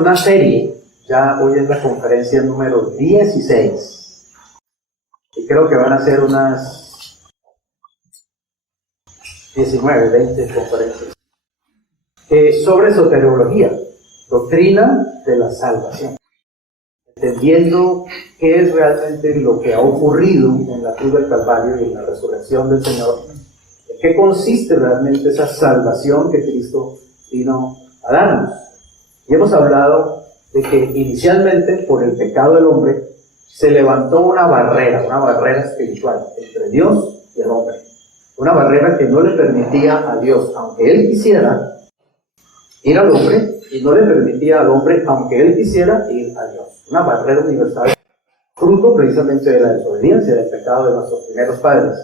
una serie, ya hoy es la conferencia número 16, y creo que van a ser unas 19, 20 conferencias, sobre soteriología, doctrina de la salvación, entendiendo qué es realmente lo que ha ocurrido en la cruz del Calvario y en la resurrección del Señor, en qué consiste realmente esa salvación que Cristo vino a darnos. Y hemos hablado de que inicialmente por el pecado del hombre se levantó una barrera espiritual entre Dios y el hombre. Una barrera que no le permitía a Dios, aunque Él quisiera, ir al hombre, y no le permitía al hombre, aunque Él quisiera, ir a Dios. Una barrera universal, fruto precisamente de la desobediencia, del pecado de nuestros primeros padres.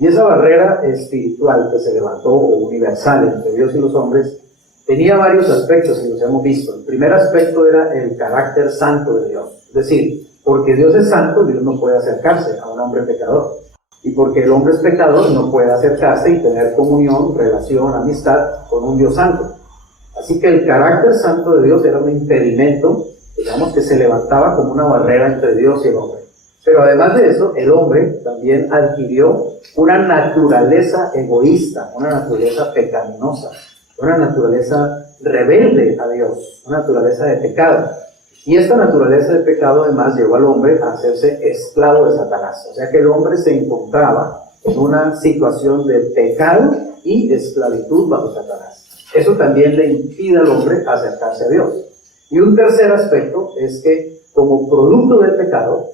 Y esa barrera espiritual que se levantó, o universal, entre Dios y los hombres, tenía varios aspectos y los hemos visto. El primer aspecto era el carácter santo de Dios. Es decir, porque Dios es santo, Dios no puede acercarse a un hombre pecador. Y porque el hombre es pecador, no puede acercarse y tener comunión, relación, amistad con un Dios santo. Así que el carácter santo de Dios era un impedimento, digamos, que se levantaba como una barrera entre Dios y el hombre. Pero además de eso, el hombre también adquirió una naturaleza egoísta, una naturaleza pecaminosa, una naturaleza rebelde a Dios, una naturaleza de pecado. Y esta naturaleza de pecado además llevó al hombre a hacerse esclavo de Satanás. O sea que el hombre se encontraba en una situación de pecado y esclavitud bajo Satanás. Eso también le impide al hombre acercarse a Dios. Y un tercer aspecto es que como producto del pecado,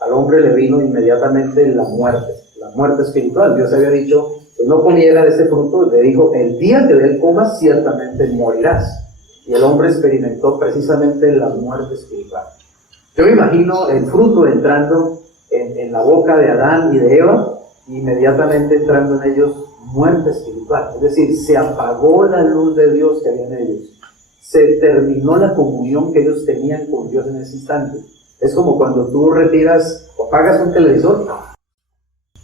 al hombre le vino inmediatamente la muerte espiritual. Dios había dicho que no comiera de ese fruto, le dijo, el día que de él comas ciertamente morirás. Y el hombre experimentó precisamente la muerte espiritual. Yo me imagino el fruto entrando en la boca de Adán y de Eva, inmediatamente entrando en ellos muerte espiritual. Es decir, se apagó la luz de Dios que había en ellos. Se terminó la comunión que ellos tenían con Dios en ese instante. Es como cuando tú retiras o apagas un televisor,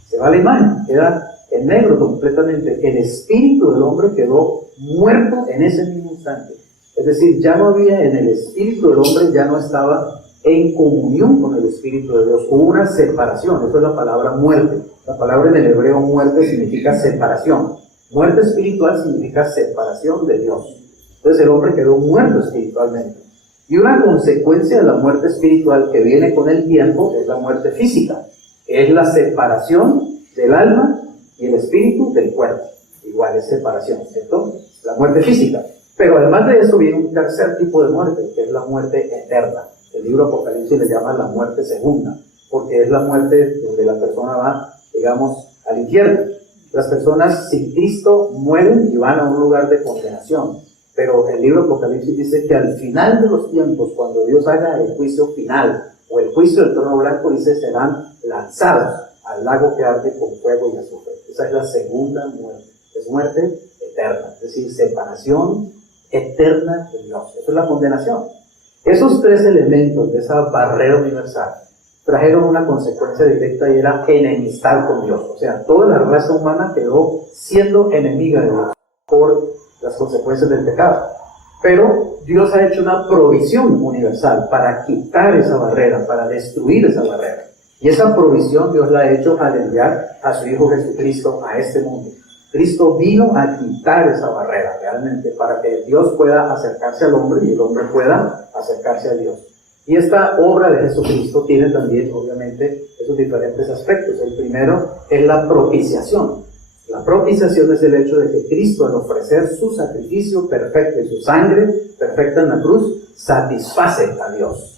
se va la imagen, queda en negro completamente. El espíritu del hombre quedó muerto en ese mismo instante. Es decir, ya no había en el espíritu del hombre, ya no estaba en comunión con el espíritu de Dios. Hubo una separación, esa es la palabra muerte. La palabra en el hebreo muerte significa separación. Muerte espiritual significa separación de Dios. Entonces el hombre quedó muerto espiritualmente. Y una consecuencia de la muerte espiritual que viene con el tiempo es la muerte física. Es la separación del alma y el espíritu del cuerpo. Igual es separación, ¿cierto? La muerte física. Pero además de eso viene un tercer tipo de muerte, que es la muerte eterna. El libro Apocalipsis le llama la muerte segunda, porque es la muerte donde la persona va, digamos, al infierno. Las personas sin Cristo mueren y van a un lugar de condenación. Pero el libro Apocalipsis dice que al final de los tiempos, cuando Dios haga el juicio final, o el juicio del trono blanco, dice, serán lanzados al lago que arde con fuego y azufre. Esa es la segunda muerte. Es muerte eterna, es decir, separación eterna de Dios. Eso es la condenación. Esos tres elementos de esa barrera universal trajeron una consecuencia directa y era enemistad con Dios. O sea, toda la raza humana quedó siendo enemiga de Dios por las consecuencias del pecado. Pero Dios ha hecho una provisión universal para quitar esa barrera, para destruir esa barrera. Y esa provisión Dios la ha hecho al enviar a su Hijo Jesucristo a este mundo. Cristo vino a quitar esa barrera realmente para que Dios pueda acercarse al hombre y el hombre pueda acercarse a Dios. Y esta obra de Jesucristo tiene también, obviamente, esos diferentes aspectos. El primero es la propiciación. La propiciación es el hecho de que Cristo, al ofrecer su sacrificio perfecto y su sangre perfecta en la cruz, satisface a Dios.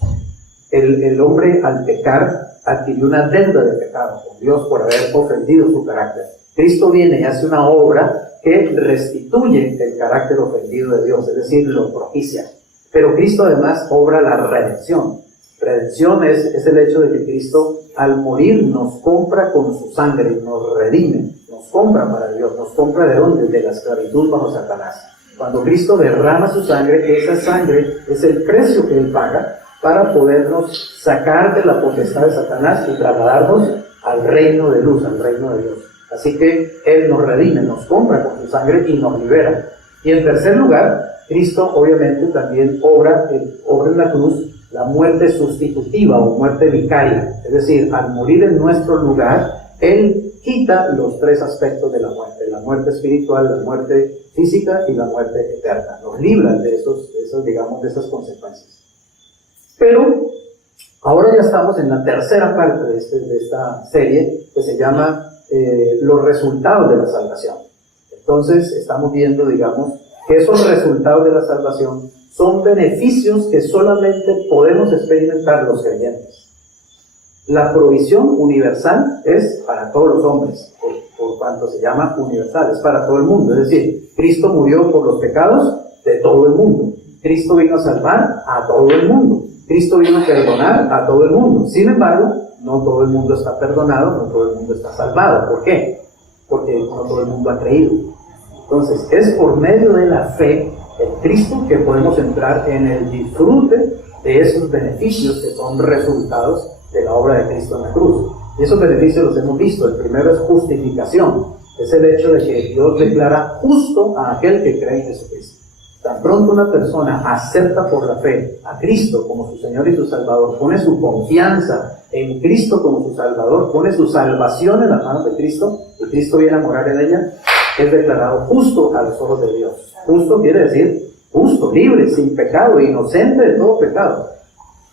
El hombre, al pecar, adquirió una deuda de pecado con Dios por haber ofendido su carácter. Cristo viene y hace una obra que restituye el carácter ofendido de Dios, es decir, lo propicia. Pero Cristo además obra la redención. Redención es el hecho de que Cristo al morir nos compra con su sangre, nos redime, nos compra para Dios. ¿Nos compra de dónde? De la esclavitud bajo Satanás. Cuando Cristo derrama su sangre, esa sangre es el precio que Él paga para podernos sacar de la potestad de Satanás y trasladarnos al reino de luz, al reino de Dios. Así que Él nos redime, nos compra con su sangre y nos libera. Y en tercer lugar, Cristo obviamente también obra en la cruz la muerte sustitutiva o muerte vicaria. Es decir, al morir en nuestro lugar, Él quita los tres aspectos de la muerte espiritual, la muerte física y la muerte eterna. Nos libra de esas consecuencias. Pero ahora ya estamos en la tercera parte de esta serie, que se llama los resultados de la salvación. Entonces estamos viendo, que esos resultados de la salvación son beneficios que solamente podemos experimentar los creyentes. La provisión universal es para todos los hombres, por cuanto se llama universal, es para todo el mundo. Es decir, Cristo murió por los pecados de todo el mundo. Cristo vino a salvar a todo el mundo. Cristo vino a perdonar a todo el mundo. Sin embargo, no todo el mundo está perdonado, no todo el mundo está salvado. ¿Por qué? Porque no todo el mundo ha creído. Entonces, es por medio de la fe en Cristo que podemos entrar en el disfrute de esos beneficios que son resultados de la obra de Cristo en la cruz. Y esos beneficios los hemos visto. El primero es justificación. Es el hecho de que Dios declara justo a aquel que cree en Jesucristo. Tan pronto una persona acepta por la fe a Cristo como su Señor y su Salvador, pone su confianza en Cristo como su Salvador, pone su salvación en las manos de Cristo, y Cristo viene a morar en ella, es declarado justo a los ojos de Dios. Justo quiere decir justo, libre, sin pecado, inocente de todo pecado.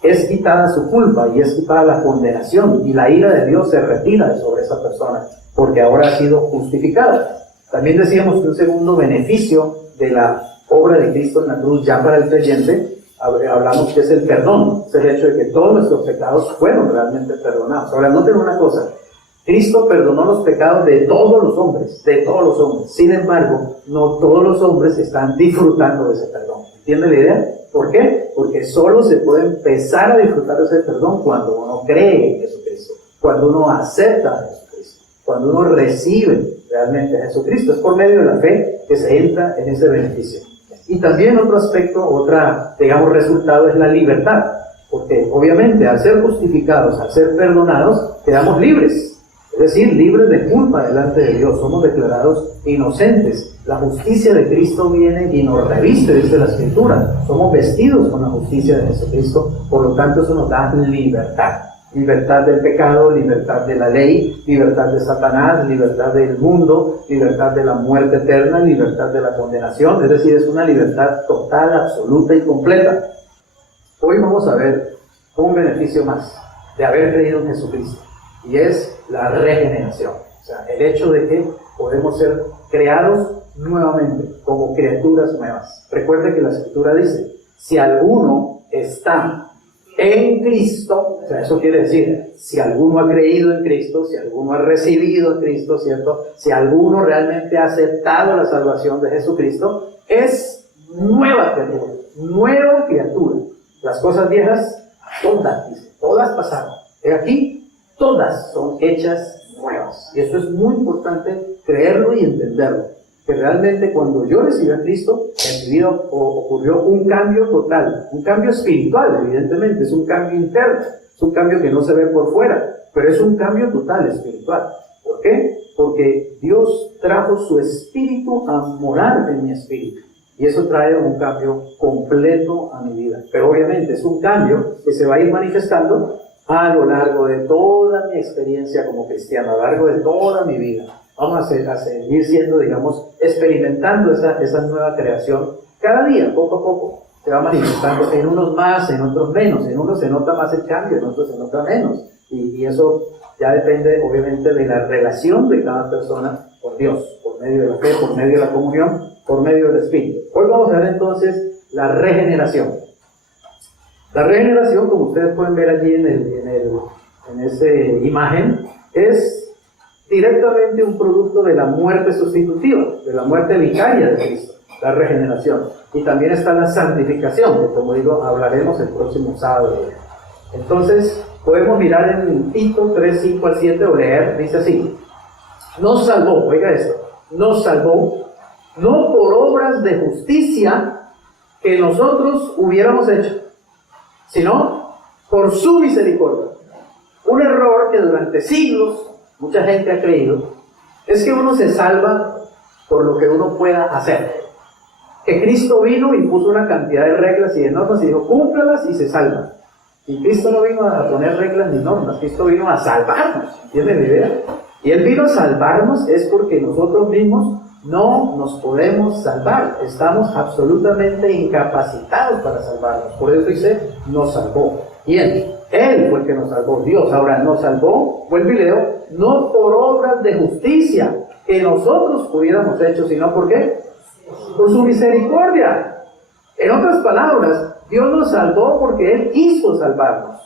Es quitada su culpa y es quitada la condenación, y la ira de Dios se retira de sobre esa persona, porque ahora ha sido justificada. También decíamos que un segundo beneficio de la obra de Cristo en la cruz ya para el creyente, hablamos que es el perdón, es el hecho de que todos nuestros pecados fueron realmente perdonados. Ahora, noten una cosa, Cristo perdonó los pecados de todos los hombres, sin embargo, no todos los hombres están disfrutando de ese perdón. ¿Entiende la idea? ¿Por qué? Porque solo se puede empezar a disfrutar de ese perdón cuando uno cree en Jesucristo, cuando uno acepta a Jesucristo, cuando uno recibe realmente a Jesucristo. Es por medio de la fe que se entra en ese beneficio. Y también otro aspecto, resultado es la libertad, porque obviamente al ser justificados, al ser perdonados, quedamos libres. Es decir, libres de culpa delante de Dios, somos declarados inocentes. La justicia de Cristo viene y nos reviste, dice la Escritura. Somos vestidos con la justicia de Jesucristo, por lo tanto eso nos da libertad. Libertad del pecado, libertad de la ley, libertad de Satanás, libertad del mundo, libertad de la muerte eterna, libertad de la condenación. Es decir, es una libertad total, absoluta y completa. Hoy vamos a ver un beneficio más de haber creído en Jesucristo, y es la regeneración. O sea, el hecho de que podemos ser creados nuevamente como criaturas nuevas. Recuerde que la Escritura dice, si alguno está en Cristo, o sea, eso quiere decir, si alguno ha creído en Cristo, si alguno ha recibido a Cristo, ¿cierto? Si alguno realmente ha aceptado la salvación de Jesucristo, es nueva criatura. Las cosas viejas, todas pasaron. Y aquí, todas son hechas nuevas. Y eso es muy importante creerlo y entenderlo. Que realmente cuando yo recibí a Cristo, en mi vida ocurrió un cambio total, un cambio espiritual, evidentemente, es un cambio interno, es un cambio que no se ve por fuera, pero es un cambio total espiritual. ¿Por qué? Porque Dios trajo su espíritu a morar en mi espíritu, y eso trae un cambio completo a mi vida. Pero obviamente es un cambio que se va a ir manifestando a lo largo de toda mi experiencia como cristiano, a lo largo de toda mi vida. Vamos a seguir siendo, experimentando esa nueva creación. Cada día, poco a poco, se va manifestando en unos más, en otros menos. En unos se nota más el cambio, en otros se nota menos. Y eso ya depende, obviamente, de la relación de cada persona con Dios, por medio de la fe, por medio de la comunión, por medio del Espíritu. Hoy vamos a ver entonces la regeneración. La regeneración, como ustedes pueden ver allí en esa imagen, es directamente un producto de la muerte sustitutiva, de la muerte vicaria de Cristo, la regeneración. Y también está la santificación, que como digo, hablaremos el próximo sábado. Entonces, podemos mirar en Tito 3, 5 al 7 o leer, dice así: nos salvó, oiga esto, nos salvó, no por obras de justicia que nosotros hubiéramos hecho, sino por su misericordia. Un error que durante siglos mucha gente ha creído es que uno se salva por lo que uno pueda hacer. Que Cristo vino y puso una cantidad de reglas y de normas y dijo, cúmplalas y se salvan. Y Cristo no vino a poner reglas ni normas, Cristo vino a salvarnos, ¿entienden la idea? Y Él vino a salvarnos es porque nosotros mismos no nos podemos salvar, estamos absolutamente incapacitados para salvarnos. Por eso dice, nos salvó. ¿Quién? Él fue el que nos salvó, Dios. Ahora, nos salvó, vuelvo y leo, no por obras de justicia que nosotros hubiéramos hecho, sino ¿por qué? Por su misericordia. En otras palabras, Dios nos salvó porque Él quiso salvarnos,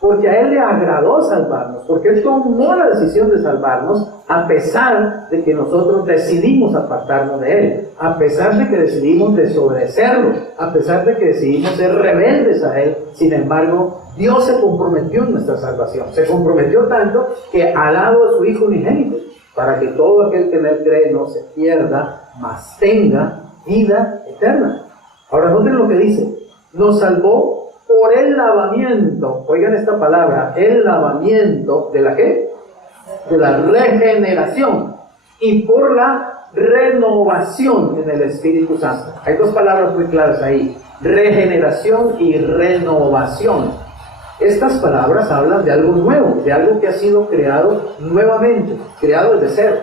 porque a Él le agradó salvarnos, porque Él tomó la decisión de salvarnos a pesar de que nosotros decidimos apartarnos de Él, a pesar de que decidimos desobedecerlo, a pesar de que decidimos ser rebeldes a Él. Sin embargo, Dios se comprometió en nuestra salvación, se comprometió tanto que ha dado a su Hijo unigénito, para que todo aquel que en Él cree no se pierda, mas tenga vida eterna. Ahora noten lo que dice, nos salvó por el lavamiento, oigan esta palabra, el lavamiento de la ¿qué? De la regeneración y por la renovación en el Espíritu Santo. Hay dos palabras muy claras ahí, regeneración y renovación. Estas palabras hablan de algo nuevo, de algo que ha sido creado nuevamente, creado desde cero.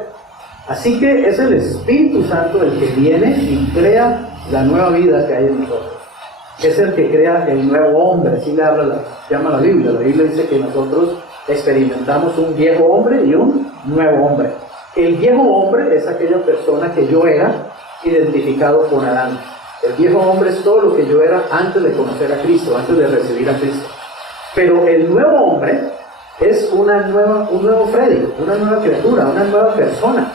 Así que es el Espíritu Santo el que viene y crea la nueva vida que hay en nosotros. Es el que crea el nuevo hombre, así le llama la Biblia. La Biblia dice que nosotros experimentamos un viejo hombre y un nuevo hombre. El viejo hombre es aquella persona que yo era identificado con Adán. El viejo hombre es todo lo que yo era antes de conocer a Cristo, antes de recibir a Cristo. Pero el nuevo hombre es un nuevo Freddy, una nueva criatura, una nueva persona,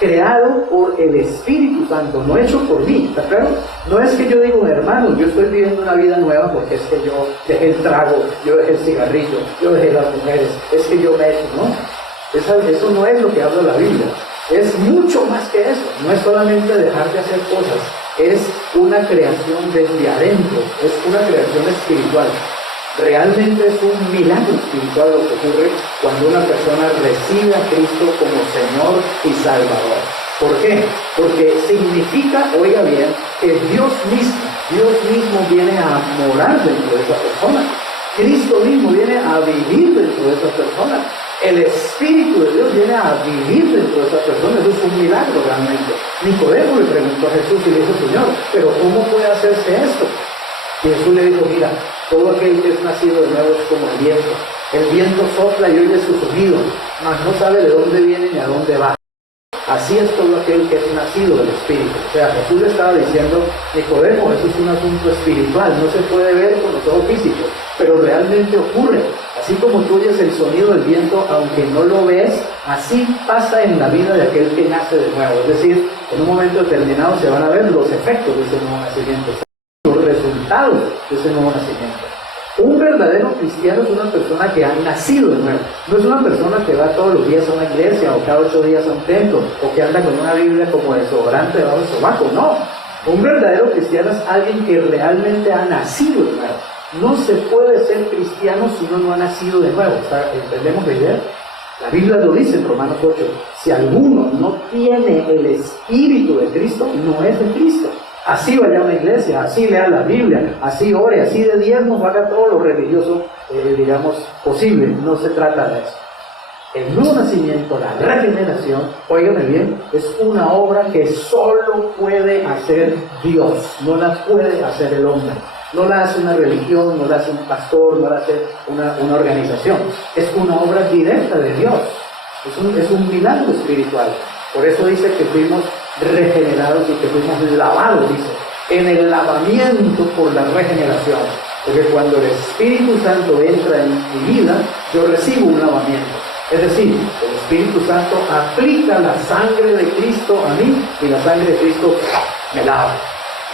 creado por el Espíritu Santo, no hecho por mí, ¿está claro? No es que yo digo, hermano, yo estoy viviendo una vida nueva porque es que yo dejé el trago, yo dejé el cigarrillo, yo dejé las mujeres, es que yo me he hecho, ¿no? Eso no es lo que habla la Biblia, es mucho más que eso, no es solamente dejar de hacer cosas, es una creación desde adentro, es una creación espiritual. Realmente es un milagro espiritual lo que ocurre cuando una persona recibe a Cristo como Señor y Salvador. ¿Por qué? Porque significa, oiga bien, que Dios mismo viene a morar dentro de esa persona. Cristo mismo viene a vivir dentro de esa persona. El Espíritu de Dios viene a vivir dentro de esa persona. Eso es un milagro realmente. Nicodemo le preguntó a Jesús y le dijo, Señor, ¿pero cómo puede hacerse esto? Y Jesús le dijo, mira, todo aquel que es nacido de nuevo es como el viento. El viento sopla y oye su sonido, mas no sabe de dónde viene ni a dónde va. Así es todo aquel que es nacido del Espíritu. O sea, Jesús le estaba diciendo, Nicodemo, eso es un asunto espiritual, no se puede ver con los ojos físicos, pero realmente ocurre. Así como tú oyes el sonido del viento, aunque no lo ves, así pasa en la vida de aquel que nace de nuevo. Es decir, en un momento determinado se van a ver los efectos de ese nuevo nacimiento, los resultados de ese nuevo nacimiento. Un verdadero cristiano es una persona que ha nacido de nuevo. No es una persona que va todos los días a una iglesia o cada 8 días a un templo o que anda con una Biblia como desodorante debajo del sobaco. No. Un verdadero cristiano es alguien que realmente ha nacido de nuevo. No se puede ser cristiano si uno no ha nacido de nuevo. ¿Entendemos la idea? La Biblia lo dice en Romanos 8. Si alguno no tiene el Espíritu de Cristo, no es de Cristo. Así vaya a una iglesia, así lea la Biblia, así ore, así de diezmos, haga todo lo religioso, posible. No se trata de eso. El nuevo nacimiento, la regeneración, óigame bien, es una obra que solo puede hacer Dios, no la puede hacer el hombre. No la hace una religión, no la hace un pastor, no la hace una organización. Es una obra directa de Dios. Es un milagro espiritual. Por eso dice que fuimos regenerados y que fuimos lavados, dice, en el lavamiento por la regeneración. Porque cuando el Espíritu Santo entra en mi vida, yo recibo un lavamiento. Es decir, el Espíritu Santo aplica la sangre de Cristo a mí y la sangre de Cristo me lava.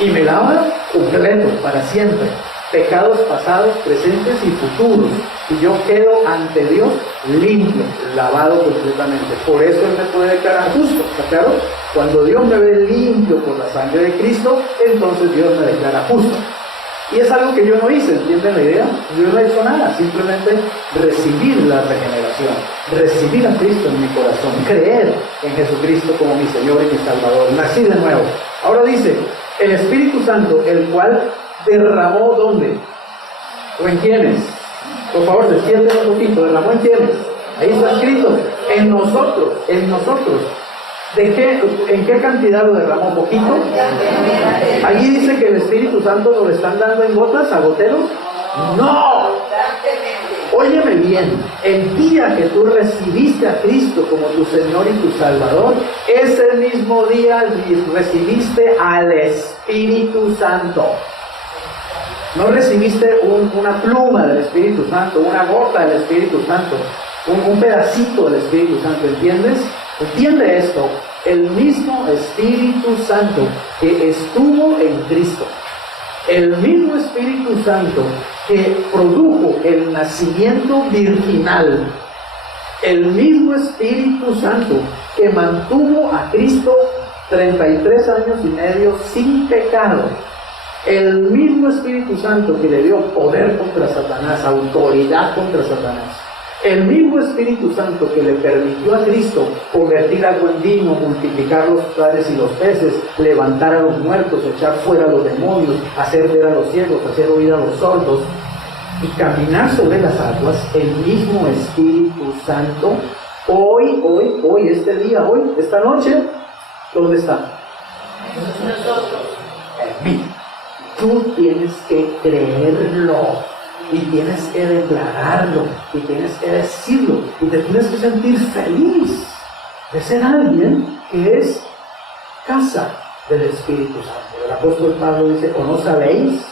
Y me lava completo, para siempre. Pecados pasados, presentes y futuros. Y yo quedo ante Dios limpio, lavado completamente. Por eso Él me puede declarar justo, ¿está claro? Cuando Dios me ve limpio por la sangre de Cristo, entonces Dios me declara justo. Y es algo que yo no hice, ¿entienden la idea? Yo no he hecho nada, simplemente recibir la regeneración, recibir a Cristo en mi corazón, creer en Jesucristo como mi Señor y mi Salvador. Nací de nuevo. Ahora dice, El Espíritu Santo, el cual derramó ¿dónde? ¿O en quiénes? Por favor, despiérten un poquito. ¿Derramó en quiénes? Ahí está escrito. En nosotros, en nosotros. ¿En qué cantidad lo derramó? ¿Poquito? Allí dice que el Espíritu Santo nos lo están dando en gotas, a goteros. ¡No! Óyeme bien, el día que tú recibiste a Cristo como tu Señor y tu Salvador, ese mismo día recibiste al Espíritu Santo. No recibiste una pluma del Espíritu Santo, una gota del Espíritu Santo, un pedacito del Espíritu Santo, ¿entiendes? Entiende esto, el mismo Espíritu Santo que estuvo en Cristo, el mismo Espíritu Santo que produjo el nacimiento virginal, el mismo Espíritu Santo que mantuvo a Cristo 33 años y medio sin pecado, el mismo Espíritu Santo que le dio poder contra Satanás, autoridad contra Satanás, el mismo Espíritu Santo que le permitió a Cristo convertir agua en vino, multiplicar los panes y los peces, levantar a los muertos, echar fuera a los demonios, hacer ver a los ciegos, hacer oír a los sordos y caminar sobre las aguas, el mismo Espíritu Santo, hoy, este día, hoy, esta noche, ¿dónde está? Nosotros. En mí. Tú tienes que creerlo. Y tienes que declararlo, y tienes que decirlo, y te tienes que sentir feliz de ser alguien que es casa del Espíritu Santo. El apóstol Pablo dice, ¿o no sabéis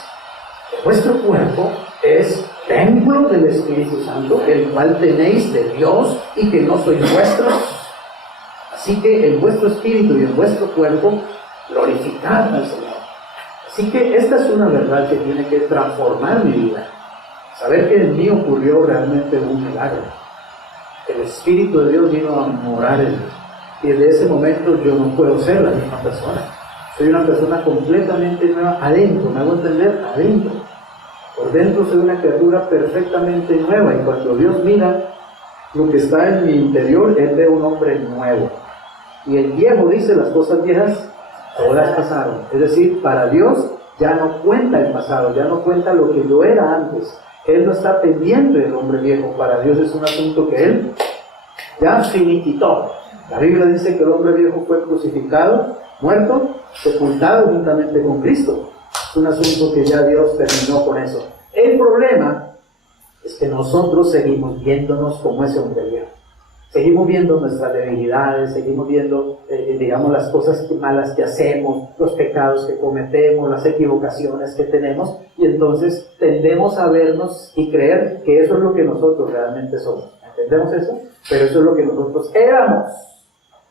que vuestro cuerpo es templo del Espíritu Santo, el cual tenéis de Dios y que no sois vuestros? Así que en vuestro espíritu y en vuestro cuerpo glorificad al Señor. Así que esta es una verdad que tiene que transformar mi vida. Saber que en mí ocurrió realmente un milagro. El Espíritu de Dios vino a morar en mí. Y desde ese momento yo no puedo ser la misma persona. Soy una persona completamente nueva adentro. ¿Me hago entender? Adentro. Por dentro soy una criatura perfectamente nueva. Y cuando Dios mira lo que está en mi interior, Él ve un hombre nuevo. Y el viejo dice, las cosas viejas todas pasaron. Es decir, para Dios ya no cuenta el pasado, ya no cuenta lo que yo era antes. Él no está pendiente del hombre viejo. Para Dios es un asunto que Él ya finiquitó. La Biblia dice que el hombre viejo fue crucificado, muerto, sepultado juntamente con Cristo. Es un asunto que ya Dios terminó con eso. El problema es que nosotros seguimos viéndonos como ese hombre viejo. Seguimos viendo nuestras debilidades, seguimos viendo, digamos, las cosas malas que hacemos, los pecados que cometemos, las equivocaciones que tenemos, y entonces tendemos a vernos y creer que eso es lo que nosotros realmente somos. ¿Entendemos eso? Pero eso es lo que nosotros éramos.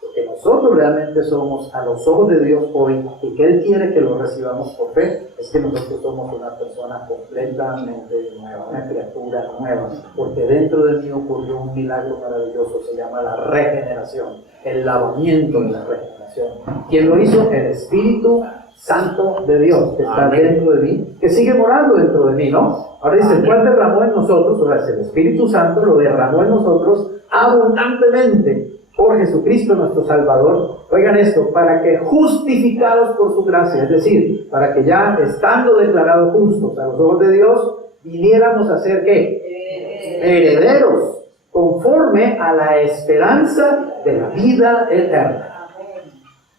Lo que nosotros realmente somos a los ojos de Dios hoy, y que Él quiere que lo recibamos por fe, es que nosotros somos una persona completamente nueva, una criatura nueva, porque dentro de mí ocurrió un milagro maravilloso, se llama la regeneración, el lavamiento de la regeneración. ¿Quién lo hizo? El Espíritu Santo de Dios, que está dentro de mí, que sigue morando dentro de mí, ¿no? Ahora dice, ¿cuál derramó en nosotros? O sea, el Espíritu Santo lo derramó en nosotros abundantemente por Jesucristo nuestro Salvador. Oigan esto, para que justificados por su gracia, es decir, para que ya estando declarados justos a los ojos de Dios, viniéramos a ser ¿qué? Herederos, conforme a la esperanza de la vida eterna.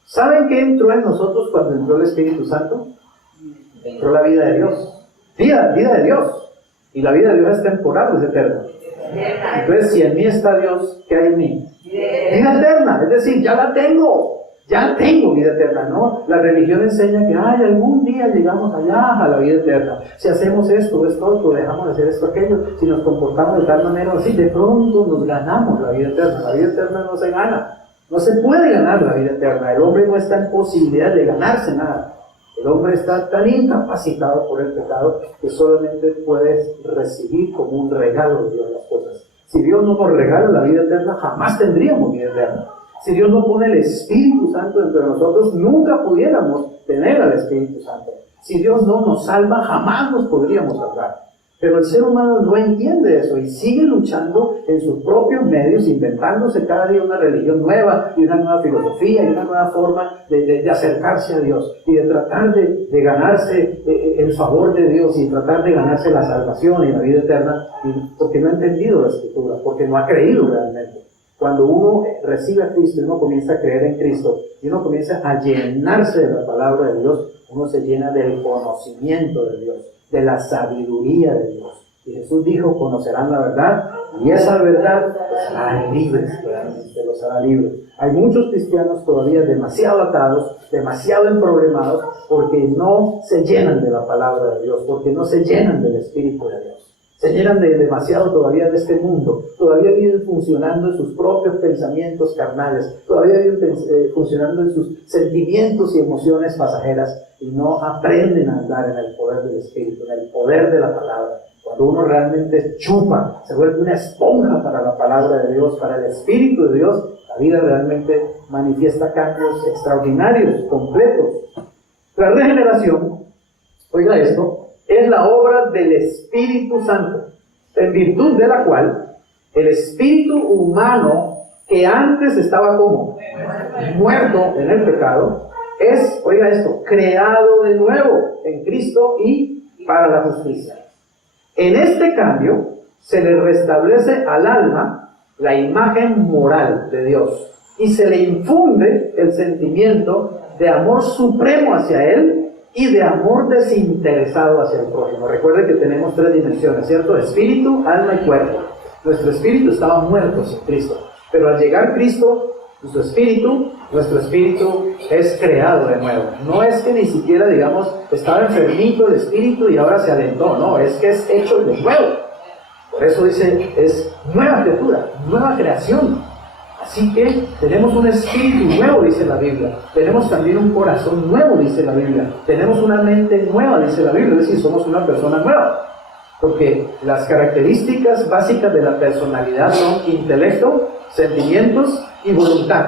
¿Saben qué entró en nosotros cuando entró el Espíritu Santo? Entró la vida de Dios. Vida de Dios. Y la vida de Dios es temporal, es eterna. Entonces, si en mí está Dios, ¿qué hay en mí? Vida eterna. Es decir, ya tengo vida eterna, ¿no? La religión enseña que algún día llegamos allá a la vida eterna. Si hacemos esto, dejamos de hacer esto, aquello, si nos comportamos de tal manera así, de pronto nos ganamos la vida eterna. La vida eterna no se gana. No se puede ganar la vida eterna. El hombre no está en posibilidad de ganarse nada. El hombre está tan incapacitado por el pecado que solamente puede recibir como un regalo de Dios las cosas. Si Dios no nos regala la vida eterna, jamás tendríamos vida eterna. Si Dios no pone el Espíritu Santo entre nosotros, nunca pudiéramos tener al Espíritu Santo. Si Dios no nos salva, jamás nos podríamos salvar. Pero el ser humano no entiende eso y sigue luchando en sus propios medios, inventándose cada día una religión nueva y una nueva filosofía y una nueva forma de acercarse a Dios y de tratar de ganarse el favor de Dios y tratar de ganarse la salvación y la vida eterna, porque no ha entendido la Escritura, porque no ha creído realmente. Cuando uno recibe a Cristo y uno comienza a creer en Cristo y uno comienza a llenarse de la palabra de Dios, uno se llena del conocimiento de Dios, de la sabiduría de Dios. Y Jesús dijo, conocerán la verdad y esa verdad los hará libres, realmente los hará libres. Hay muchos cristianos todavía demasiado atados, demasiado emproblemados, porque no se llenan de la palabra de Dios, porque no se llenan del Espíritu de Dios. Se llenan demasiado todavía de este mundo, todavía viven funcionando en sus propios pensamientos carnales, todavía viven funcionando en sus sentimientos y emociones pasajeras y no aprenden a andar en el poder del Espíritu, en el poder de la palabra. Cuando uno realmente chupa, se vuelve una esponja para la palabra de Dios, para el Espíritu de Dios, la vida realmente manifiesta cambios extraordinarios, completos. La regeneración, oiga esto, es la obra del Espíritu Santo, en virtud de la cual el espíritu humano que antes estaba como muerto en el pecado, es, oiga esto, creado de nuevo en Cristo y para la justicia. En este cambio se le restablece al alma la imagen moral de Dios y se le infunde el sentimiento de amor supremo hacia Él y de amor desinteresado hacia el prójimo. Recuerde que tenemos tres dimensiones, ¿cierto? Espíritu, alma y cuerpo. Nuestro espíritu estaba muerto sin Cristo, pero al llegar Cristo, nuestro espíritu es creado de nuevo. No es que ni siquiera, digamos, estaba enfermito el espíritu y ahora se alentó, no, es que es hecho de nuevo. Por eso dice, es nueva criatura, nueva creación. Así que tenemos un espíritu nuevo, dice la Biblia. Tenemos también un corazón nuevo, dice la Biblia. Tenemos una mente nueva, dice la Biblia. Es decir, somos una persona nueva. Porque las características básicas de la personalidad son intelecto, sentimientos y voluntad.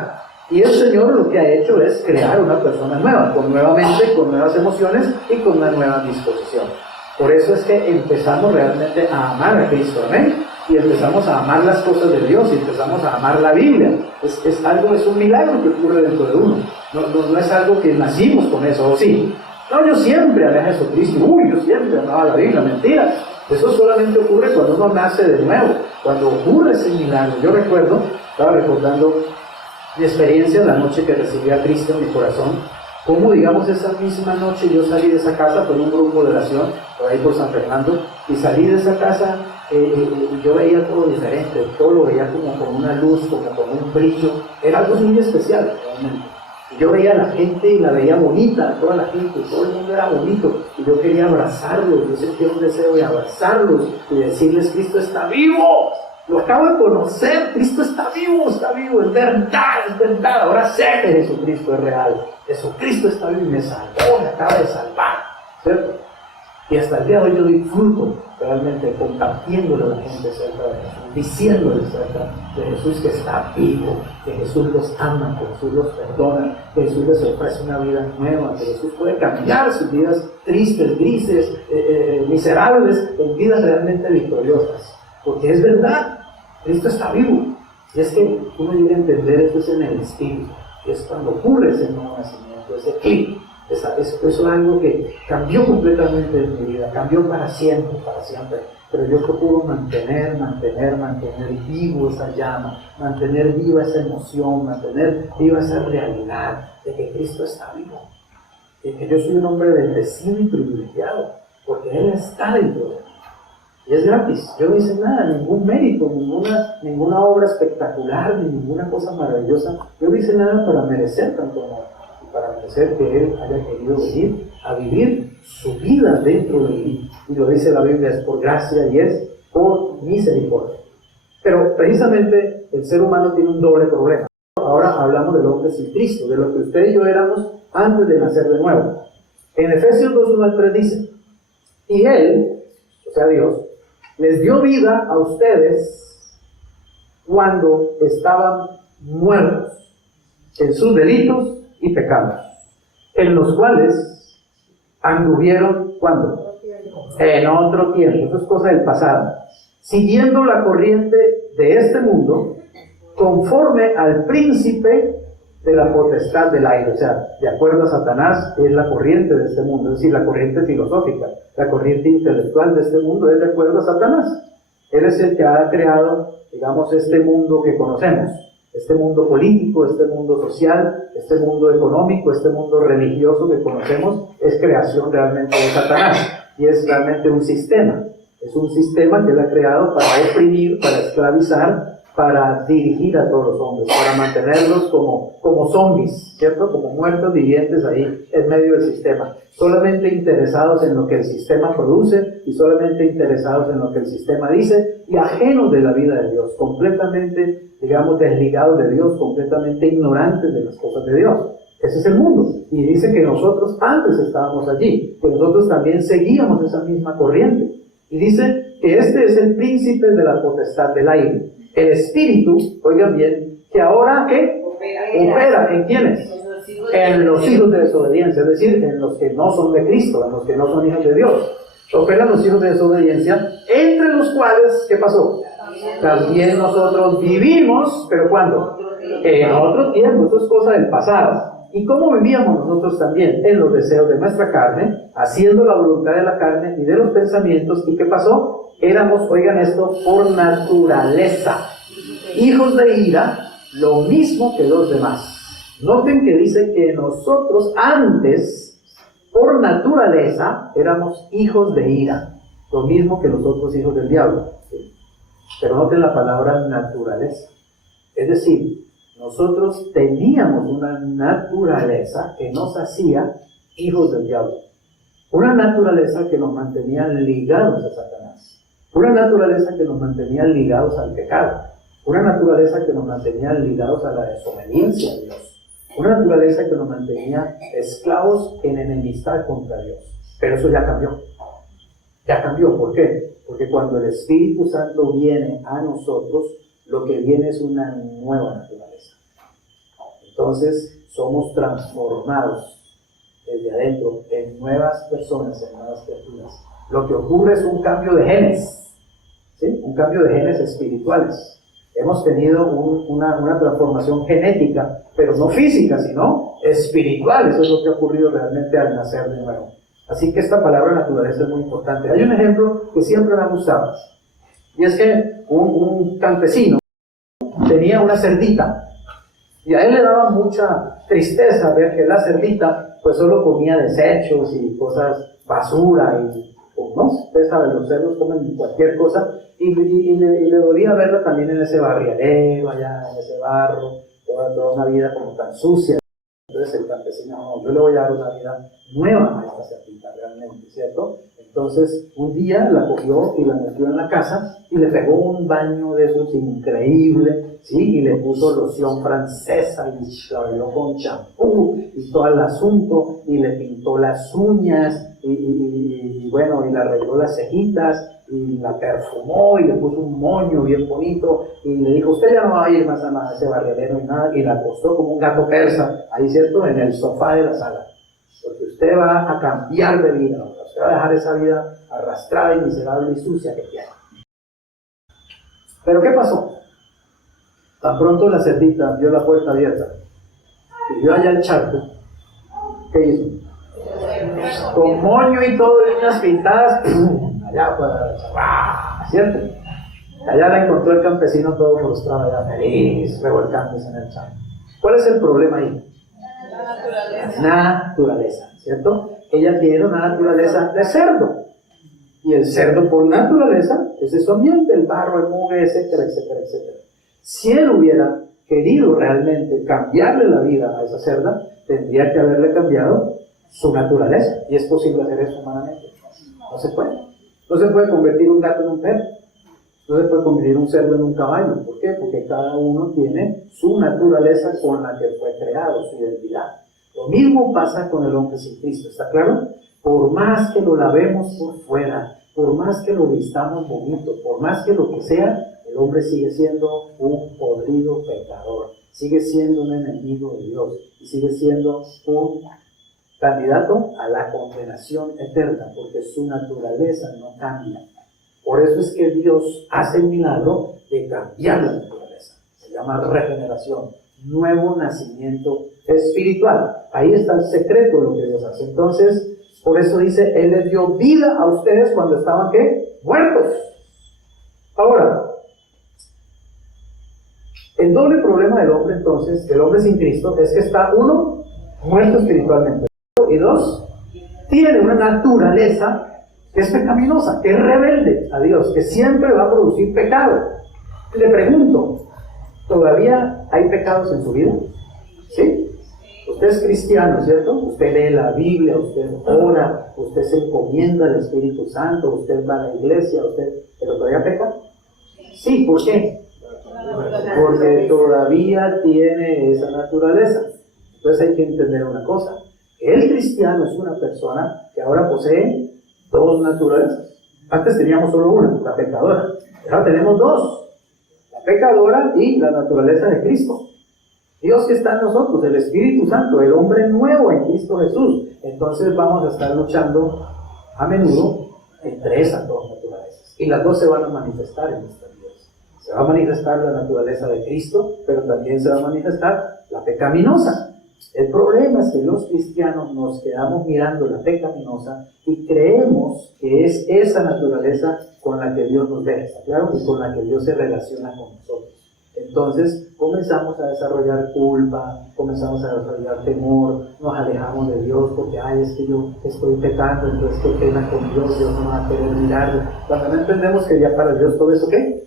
Y el Señor lo que ha hecho es crear una persona nueva, con nueva mente, con nuevas emociones y con una nueva disposición. Por eso es que empezamos realmente a amar a Cristo, ¿amén? Y empezamos a amar las cosas de Dios y empezamos a amar la Biblia. Es un milagro que ocurre dentro de uno. No es algo que nacimos con eso, ¿o sí? No, yo siempre amé a Jesucristo. Yo siempre amaba la Biblia. Mentira. Eso solamente ocurre cuando uno nace de nuevo, cuando ocurre ese milagro. Yo estaba recordando mi experiencia la noche que recibí a Cristo en mi corazón. Como, digamos, esa misma noche yo salí de esa casa con un grupo de oración, por ahí por San Fernando, y salí de esa casa, yo veía todo diferente, todo lo veía como con una luz, como con un brillo, era algo muy especial realmente. Y yo veía a la gente y la veía bonita, toda la gente, todo el mundo era bonito, y yo quería abrazarlos, yo sentía un deseo de abrazarlos y decirles, Cristo está vivo. Lo acabo de conocer, Cristo está vivo, es verdad, ahora sé que Jesucristo es real, Jesucristo está vivo y me salvó, me acaba de salvar, ¿cierto? Y hasta el día de hoy yo disfruto realmente compartiéndole a la gente acerca de Jesús, diciéndole acerca de Jesús que está vivo, que Jesús los ama, que Jesús los perdona, que Jesús les ofrece una vida nueva, que Jesús puede cambiar sus vidas tristes, grises, miserables, en vidas realmente victoriosas, porque es verdad. Cristo está vivo. Y es que uno debe entender esto es en el espíritu. Es cuando ocurre ese nuevo nacimiento, ese clic. Eso es algo que cambió completamente en mi vida, cambió para siempre. Pero yo procuro mantener vivo esa llama, mantener viva esa emoción, mantener viva esa realidad de que Cristo está vivo. De que yo soy un hombre bendecido y privilegiado, porque Él está dentro de mí. Y es gratis, yo no hice nada, ningún mérito, ninguna obra espectacular, ni ninguna cosa maravillosa. Yo no hice nada para merecer tanto amor, y para merecer que Él haya querido venir a vivir su vida dentro de mí. Y lo dice la Biblia, es por gracia y es por misericordia. Pero precisamente el ser humano tiene un doble problema. Ahora hablamos del hombre sin Cristo, de lo que usted y yo éramos antes de nacer de nuevo. En Efesios 2:1-3 dice, y Él, o sea Dios, les dio vida a ustedes cuando estaban muertos en sus delitos y pecados, en los cuales anduvieron, ¿cuándo? En otro tiempo, eso es cosa del pasado. Siguiendo la corriente de este mundo, conforme al príncipe de la potestad del aire. O sea, de acuerdo a Satanás, es la corriente de este mundo, es decir, la corriente filosófica, la corriente intelectual de este mundo es de acuerdo a Satanás. Él es el que ha creado, digamos, este mundo que conocemos, este mundo político, este mundo social, este mundo económico, este mundo religioso que conocemos, es creación realmente de Satanás, y es realmente un sistema. Es un sistema que él ha creado para oprimir, para esclavizar, para dirigir a todos los hombres, para mantenerlos como zombies, ¿cierto? Como muertos vivientes ahí en medio del sistema, solamente interesados en lo que el sistema produce y solamente interesados en lo que el sistema dice y ajenos de la vida de Dios, completamente, digamos, desligados de Dios, completamente ignorantes de las cosas de Dios. Ese es el mundo. Y dice que nosotros antes estábamos allí, que nosotros también seguíamos esa misma corriente. Y dice que este es el príncipe de la potestad del aire. El espíritu, oigan bien, que ahora ¿qué? Opera ¿en quiénes? En los hijos de desobediencia, es decir, en los que no son de Cristo, en los que no son hijos de Dios. Operan los hijos de desobediencia, entre los cuales, ¿qué pasó? También nosotros vivimos, ¿pero cuándo? En otro tiempo, esto es cosa del pasado. ¿Y cómo vivíamos nosotros también? En los deseos de nuestra carne, haciendo la voluntad de la carne y de los pensamientos. ¿Y qué pasó? Éramos, oigan esto, por naturaleza, hijos de ira, lo mismo que los demás. Noten que dice que nosotros antes, por naturaleza, éramos hijos de ira, lo mismo que los otros hijos del diablo. ¿Sí? Pero noten la palabra naturaleza. Es decir, nosotros teníamos una naturaleza que nos hacía hijos del diablo. Una naturaleza que nos mantenía ligados a Satanás. Una naturaleza que nos mantenía ligados al pecado. Una naturaleza que nos mantenía ligados a la desobediencia a Dios. Una naturaleza que nos mantenía esclavos en enemistad contra Dios. Pero eso ya cambió. Ya cambió. ¿Por qué? Porque cuando el Espíritu Santo viene a nosotros, lo que viene es una nueva naturaleza. Entonces, somos transformados desde adentro en nuevas personas, en nuevas criaturas. Lo que ocurre es un cambio de genes, ¿sí? Un cambio de genes espirituales. Hemos tenido una transformación genética, pero no física, sino espiritual. Eso es lo que ha ocurrido realmente al nacer de nuevo. Así que esta palabra naturaleza es muy importante. Hay un ejemplo que siempre me ha gustado, y es que un campesino tenía una cerdita, y a él le daba mucha tristeza ver que la cerdita pues solo comía desechos y cosas, basura, y ¿no? Ustedes saben, los cerdos comen cualquier cosa, y le dolía verla también en ese barriadero, allá en ese barro, toda una vida como tan sucia. Entonces el campesino, no, yo le voy a dar una vida nueva a esta cerdita realmente, ¿cierto? Entonces un día la cogió y la metió en la casa y le pegó un baño de esos increíble, ¿sí? Y le puso loción francesa y la bañó con champú y todo el asunto, y le pintó las uñas y bueno, y le arregló las cejitas y la perfumó y le puso un moño bien bonito y le dijo: usted ya no va a ir más a ese barriadero y nada, y la acostó como un gato persa ahí, ¿cierto?, en el sofá de la sala, porque usted va a cambiar de vida, usted va a dejar esa vida arrastrada y miserable y sucia que tiene. Pero ¿qué pasó? Tan pronto la cerdita vio la puerta abierta y vio allá el charco, ¿qué hizo? Con moño y todo, y unas pintadas, allá para, ¿cierto? Allá la encontró el campesino todo frustrado, ya feliz, revolcándose en el charco. ¿Cuál es el problema ahí? Naturaleza, ¿cierto? Ella tiene una naturaleza de cerdo, y el cerdo por naturaleza es eso ambiente, el barro, el mugre, etcétera, etcétera, etcétera. Si él hubiera querido realmente cambiarle la vida a esa cerda, tendría que haberle cambiado su naturaleza, y es posible hacer eso humanamente. No se puede. No se puede convertir un gato en un perro, no se puede convertir un cerdo en un caballo. ¿Por qué? Porque cada uno tiene su naturaleza con la que fue creado, su identidad. Lo mismo pasa con el hombre sin Cristo, ¿está claro? Por más que lo lavemos por fuera, por más que lo vistamos bonito, por más que lo que sea, el hombre sigue siendo un podrido pecador, sigue siendo un enemigo de Dios, y sigue siendo un candidato a la condenación eterna, porque su naturaleza no cambia. Por eso es que Dios hace el milagro de cambiar la naturaleza. Se llama regeneración, nuevo nacimiento espiritual. Ahí está el secreto de lo que Dios hace. Entonces, por eso dice, Él les dio vida a ustedes cuando estaban, ¿qué? Muertos. Ahora, el doble problema del hombre, entonces, del hombre sin Cristo, es que está, uno, muerto espiritualmente, y dos, tiene una naturaleza que es pecaminosa, que es rebelde a Dios, que siempre va a producir pecado. Le pregunto, ¿todavía hay pecados en su vida? ¿Sí? Usted es cristiano, ¿cierto? Usted lee la Biblia, usted ora, usted se encomienda al Espíritu Santo, usted va a la iglesia, ¿pero todavía peca? Sí, ¿por qué? Porque todavía tiene esa naturaleza. Entonces hay que entender una cosa. El cristiano es una persona que ahora posee dos naturalezas. Antes teníamos solo una, la pecadora. Ahora tenemos dos. La pecadora y la naturaleza de Cristo. Dios que está en nosotros, el Espíritu Santo, el hombre nuevo en Cristo Jesús. Entonces vamos a estar luchando a menudo entre esas dos naturalezas. Y las dos se van a manifestar en nuestras vidas. Se va a manifestar la naturaleza de Cristo, pero también se va a manifestar la pecaminosa. El problema es que los cristianos nos quedamos mirando la pecaminosa y creemos que es esa naturaleza con la que Dios nos ve, ¿está claro? Y con la que Dios se relaciona con nosotros. Entonces comenzamos a desarrollar culpa, comenzamos a desarrollar temor, nos alejamos de Dios porque, es que yo estoy pecando, entonces qué pena con Dios, Dios no va a querer mirarlo. Cuando no entendemos que ya para Dios todo eso, ¿qué?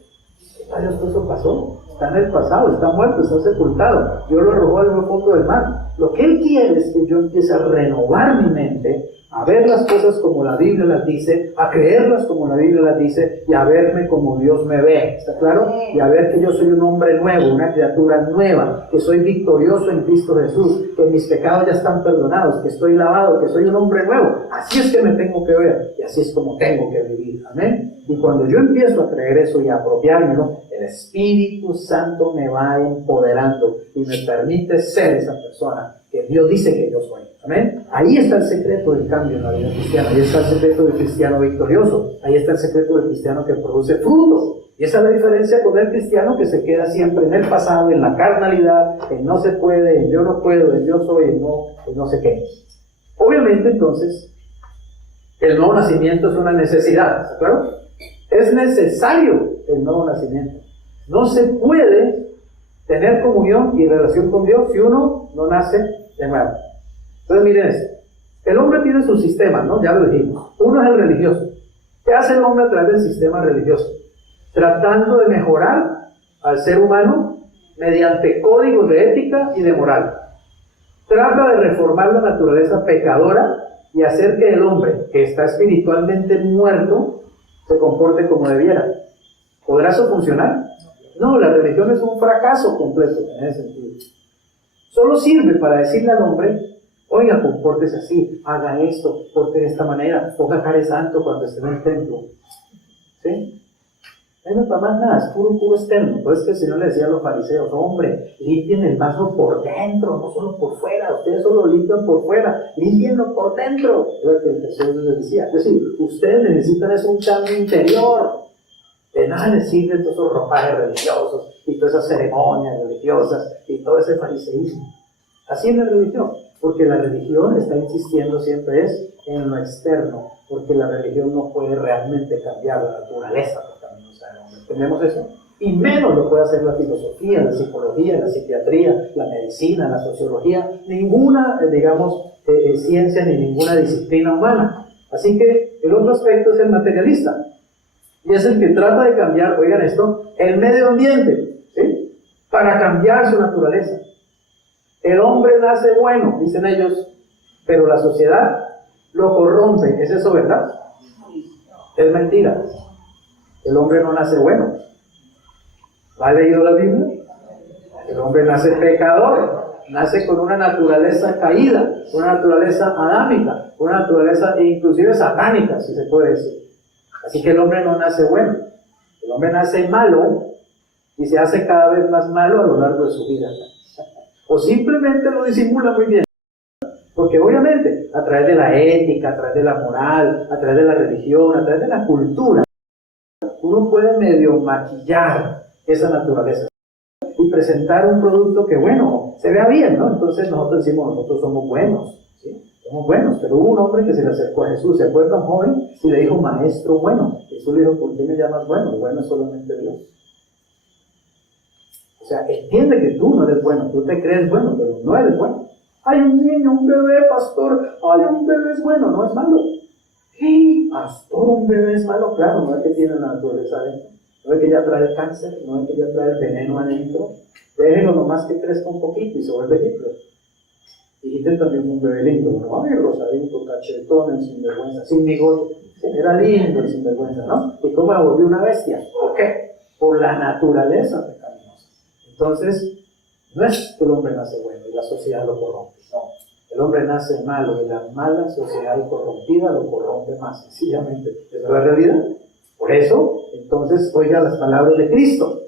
Para Dios todo eso pasó, está en el pasado, está muerto, está sepultado. Dios lo arrojó al fondo del mar. Lo que Él quiere es que yo empiece a renovar mi mente, a ver las cosas como la Biblia las dice, a creerlas como la Biblia las dice y a verme como Dios me ve, ¿está claro? Y a ver que yo soy un hombre nuevo, una criatura nueva, que soy victorioso en Cristo Jesús, que mis pecados ya están perdonados, que estoy lavado, que soy un hombre nuevo. Así es que me tengo que ver y así es como tengo que vivir, amén. Y cuando yo empiezo a creer eso y a apropiármelo, el Espíritu Santo me va empoderando y me permite ser esa persona que Dios dice que yo soy. Amén. Ahí está el secreto del cambio en la vida cristiana. Ahí está el secreto del cristiano victorioso. Ahí está el secreto del cristiano que produce fruto. Y esa es la diferencia con el cristiano que se queda siempre en el pasado, en la carnalidad, en no se puede, en yo no puedo, en yo soy, en no sé qué. Obviamente, entonces, el nuevo nacimiento es una necesidad, ¿está claro? Es necesario el nuevo nacimiento. No se puede tener comunión y relación con Dios si uno no nace de nuevo. Entonces miren esto, el hombre tiene su sistema, ¿no? Ya lo dijimos. Uno es el religioso. ¿Qué hace el hombre a través del sistema religioso? Tratando de mejorar al ser humano mediante códigos de ética y de moral. Trata de reformar la naturaleza pecadora y hacer que el hombre, que está espiritualmente muerto, se comporte como debiera. ¿Podrá eso funcionar? No, la religión es un fracaso completo en ese sentido. Solo sirve para decirle al hombre, oiga, compórtese así, haga esto, porte de esta manera, ponga cara de santo cuando esté en el templo. ¿Sí? No es para más nada, es puro externo. Entonces que el Señor le decía a los fariseos, hombre, limpien el vaso por dentro, no solo por fuera, ustedes solo limpian por fuera, limpienlo por dentro. Es lo que el Jesús les decía. Es decir, ustedes necesitan es un cambio interior. De nada les sirven todos esos ropajes religiosos y todas esas ceremonias religiosas y todo ese fariseísmo. Así es la religión, porque la religión está insistiendo siempre es en lo externo, porque la religión no puede realmente cambiar la naturaleza pecaminosa del hombre. ¿Entendemos eso? Y menos lo puede hacer la filosofía, la psicología, la psiquiatría, la medicina, la sociología, ninguna, ciencia ni ninguna disciplina humana. Así que el otro aspecto es el materialista. Y es el que trata de cambiar, oigan esto, el medio ambiente, ¿sí? Para cambiar su naturaleza. El hombre nace bueno, dicen ellos, pero la sociedad lo corrompe. ¿Es eso verdad? Es mentira. El hombre no nace bueno. ¿Ha leído la Biblia? El hombre nace pecador, nace con una naturaleza caída, una naturaleza adámica, una naturaleza inclusive satánica, si se puede decir. Así que el hombre no nace bueno, el hombre nace malo y se hace cada vez más malo a lo largo de su vida. O simplemente lo disimula muy bien, porque Porque obviamente, a través de la ética, a través de la moral, a través de la religión, a través de la cultura, uno puede medio maquillar esa naturaleza y presentar un producto que, bueno, se vea bien, ¿no? Entonces nosotros decimos, nosotros somos buenos, ¿sí? Somos buenos, pero hubo un hombre que se le acercó a Jesús, ¿se acuerda, un joven? Y le dijo, maestro bueno. Jesús le dijo, ¿por qué me llamas bueno? Bueno es solamente Dios. O sea, entiende que tú no eres bueno, tú te crees bueno, pero no eres bueno. Hay un niño, un bebé, pastor, hay un bebé es bueno, no es malo. ¿Qué? Pastor, un bebé es malo, claro, no es que tiene la naturaleza adentro, no es que ya trae el cáncer, no es que ya trae el veneno adentro. Déjenlo nomás que crezca un poquito y se vuelve Hitler. Y Hitler también fue un bebé lindo, ¿no? Ay, rosadito, cachetón, el sinvergüenza, sin bigote. Era lindo el sinvergüenza, ¿no? ¿Y cómo la volvió una bestia? ¿Por qué? Por la naturaleza pecaminosa. Entonces, no es que el hombre nace bueno y la sociedad lo corrompe, no. El hombre nace malo y la mala sociedad corrompida lo corrompe más, sencillamente. Esa es la realidad. Por eso, entonces, oiga las palabras de Cristo.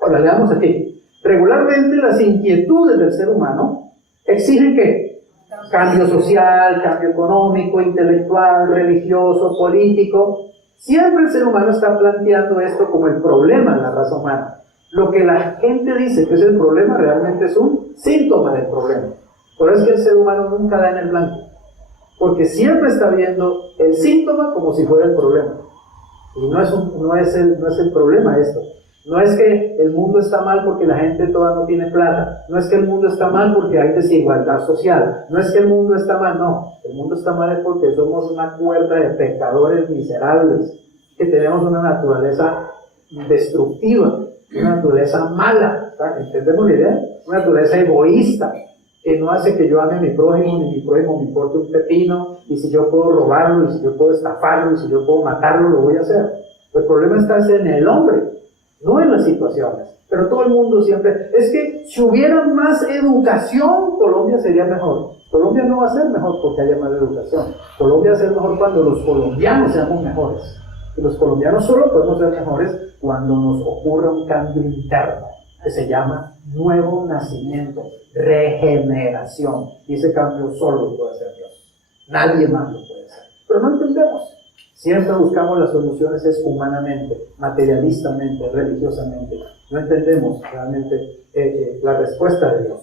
Ahora, leamos aquí. Regularmente las inquietudes del ser humano exigen ¿qué? Cambio social, cambio económico, intelectual, religioso, político. Siempre el ser humano está planteando esto como el problema de la raza humana. Lo que la gente dice que es el problema realmente es un síntoma del problema. Por eso es que el ser humano nunca da en el blanco, porque siempre está viendo el síntoma como si fuera el problema. Y no es el problema esto. No es que el mundo está mal porque la gente toda no tiene plata. No es que el mundo está mal porque hay desigualdad social. No es que el mundo está mal, no. El mundo está mal es porque somos una cuerda de pecadores miserables, que tenemos una naturaleza destructiva, una naturaleza mala. ¿Entendemos la idea? Una naturaleza egoísta, que no hace que yo ame a mi prójimo, ni mi prójimo me importe un pepino, y si yo puedo robarlo, y si yo puedo estafarlo, y si yo puedo matarlo, lo voy a hacer. El problema está en el hombre, no en las situaciones. Pero todo el mundo siempre, es que si hubiera más educación, Colombia sería mejor. Colombia no va a ser mejor porque haya más educación. Colombia va a ser mejor cuando los colombianos seamos mejores. Y los colombianos solo podemos ser mejores cuando nos ocurra un cambio interno, que se llama nuevo nacimiento, regeneración. Y ese cambio solo lo puede hacer Dios. Nadie más lo puede hacer. Pero no entendemos. Siempre buscamos las soluciones es humanamente, materialistamente, religiosamente. No entendemos realmente la respuesta de Dios.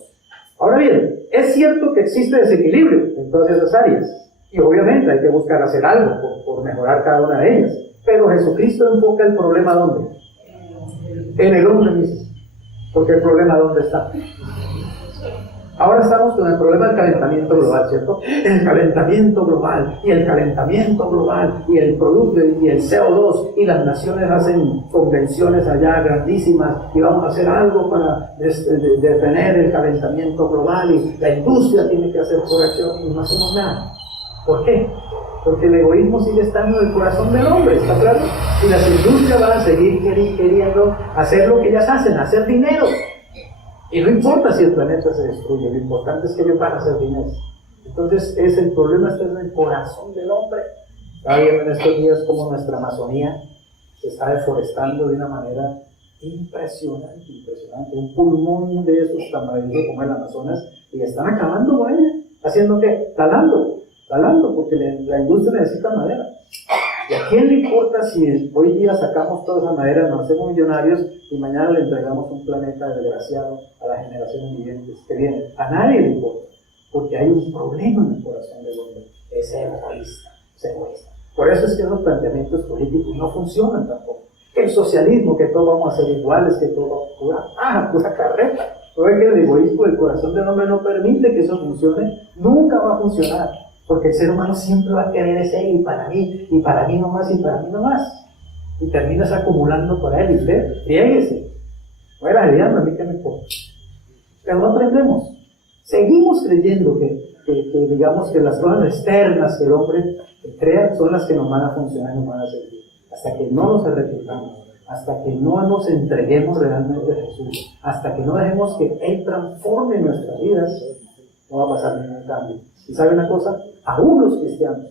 Ahora bien, es cierto que existe desequilibrio en todas esas áreas. Y obviamente hay que buscar hacer algo por mejorar cada una de ellas. Pero Jesucristo enfoca el problema ¿dónde? En el hombre mismo. Porque el problema ¿dónde está? Ahora estamos con el problema del calentamiento global, ¿cierto? El calentamiento global, y el calentamiento global, y el producto, y el CO2, y las naciones hacen convenciones allá grandísimas, y vamos a hacer algo para detener el calentamiento global, y la industria tiene que hacer corrección, y no hacemos nada. ¿Por qué? Porque el egoísmo sigue estando en el corazón del hombre, ¿está claro? Y las industrias van a seguir queriendo hacer lo que ellas hacen, hacer dinero. Y no importa si el planeta se destruye, lo importante es que ellos van a hacer dinero. Entonces, el problema está en el corazón del hombre. Está viendo en estos días como nuestra Amazonía se está deforestando de una manera impresionante, impresionante. Un pulmón de esos tan maravillosos como el Amazonas, y están acabando con ella. ¿Haciendo qué? Talando, porque la industria necesita madera. ¿Y a quién le importa si hoy día sacamos toda esa madera, nos hacemos millonarios y mañana le entregamos un planeta desgraciado a las generaciones vivientes que vienen? A nadie le importa, porque hay un problema en el corazón del hombre. Es egoísta. Por eso es que los planteamientos políticos no funcionan tampoco. El socialismo, que todos vamos a ser iguales, que todo pura carreta. Porque el egoísmo del corazón del hombre no permite que eso funcione, nunca va a funcionar. Porque el ser humano siempre va a querer ese y para mí nomás, y para mí nomás. Y terminas acumulando para él, y usted, riéguese. Fuera de diablo, a mí que me importa. Pero no aprendemos. Seguimos creyendo que digamos que las cosas externas que el hombre crea son las que nos van a funcionar y nos van a servir. Hasta que no nos arrepintamos, hasta que no nos entreguemos realmente a Jesús, hasta que no dejemos que Él transforme nuestras vidas, no va a pasar ningún cambio. ¿Y sabe una cosa? Aún los cristianos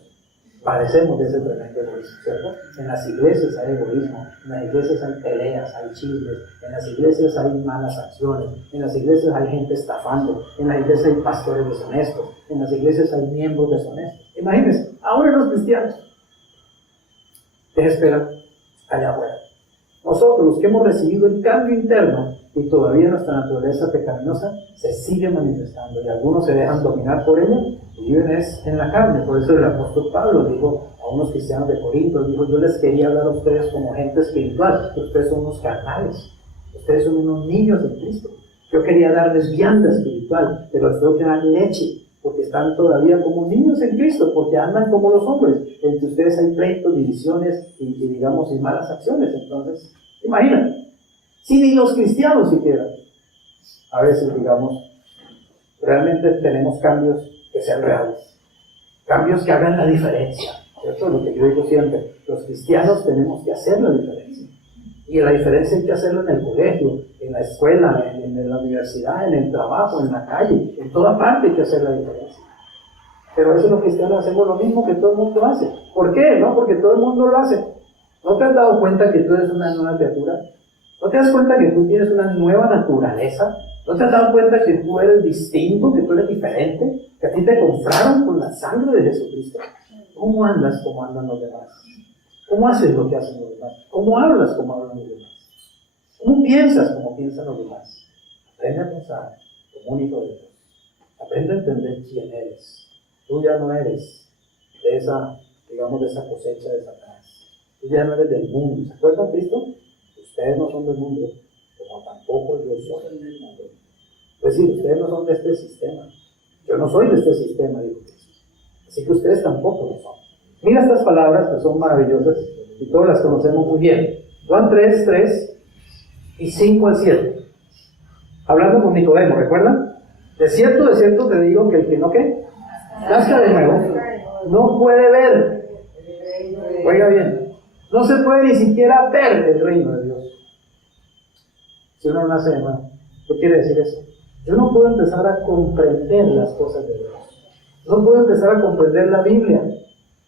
padecemos de ese tremendo egoísmo, ¿cierto? En las iglesias hay egoísmo, en las iglesias hay peleas, hay chismes, en las iglesias hay malas acciones, en las iglesias hay gente estafando, en las iglesias hay pastores deshonestos, en las iglesias hay miembros deshonestos. Imagínense, aún en los cristianos. ¿Qué esperan allá afuera? Nosotros, los que hemos recibido el cambio interno y todavía nuestra naturaleza pecaminosa se sigue manifestando y algunos se dejan dominar por ella y viven en la carne. Por eso el apóstol Pablo dijo a unos cristianos de Corinto, dijo: yo les quería hablar a ustedes como gente espiritual, pero ustedes son unos carnales, ustedes son unos niños de Cristo. Yo quería darles vianda espiritual, pero les tengo que dar leche, porque están todavía como niños en Cristo, porque andan como los hombres. Entre ustedes hay pleitos, divisiones y digamos, y malas acciones. Entonces, imagínate, si ni los cristianos siquiera, a veces, digamos, realmente tenemos cambios que sean reales, cambios que hagan la diferencia. Eso es lo que yo digo siempre, los cristianos tenemos que hacer la diferencia. Y la diferencia hay que hacerlo en el colegio, en la escuela, en la universidad, en el trabajo, en la calle, en toda parte hay que hacer la diferencia. Pero a veces los cristianos hacemos lo mismo que todo el mundo hace. ¿Por qué? No, porque todo el mundo lo hace. ¿No te has dado cuenta que tú eres una nueva criatura? ¿No te das cuenta que tú tienes una nueva naturaleza? ¿No te has dado cuenta que tú eres distinto, que tú eres diferente? Que a ti te compraron con la sangre de Jesucristo. ¿Cómo andas como andan los demás? ¿Cómo haces lo que hacen los demás? ¿Cómo hablas como hablan los demás? ¿Cómo piensas como piensan los demás? Aprende a pensar como un hijo de Dios. Aprende a entender quién eres. Tú ya no eres de esa, digamos, de esa cosecha de Satanás. Tú ya no eres del mundo. ¿Se acuerdan, Cristo? Ustedes no son del mundo, como tampoco yo soy del mundo. Es decir, ustedes no son de este sistema. Yo no soy de este sistema, dijo Cristo. Así que ustedes tampoco lo son. Mira estas palabras que son maravillosas y todas las conocemos muy bien. Juan 3, 3 y 5 al 7. Hablando con Nicodemo, ¿recuerdan? De cierto te digo que el que no, ¿qué? Nazca de nuevo, no puede ver. Oiga bien, no se puede ni siquiera ver el reino de Dios. Si uno no nace de nuevo. ¿Qué quiere decir eso? Yo no puedo empezar a comprender las cosas de Dios. No puedo empezar a comprender la Biblia.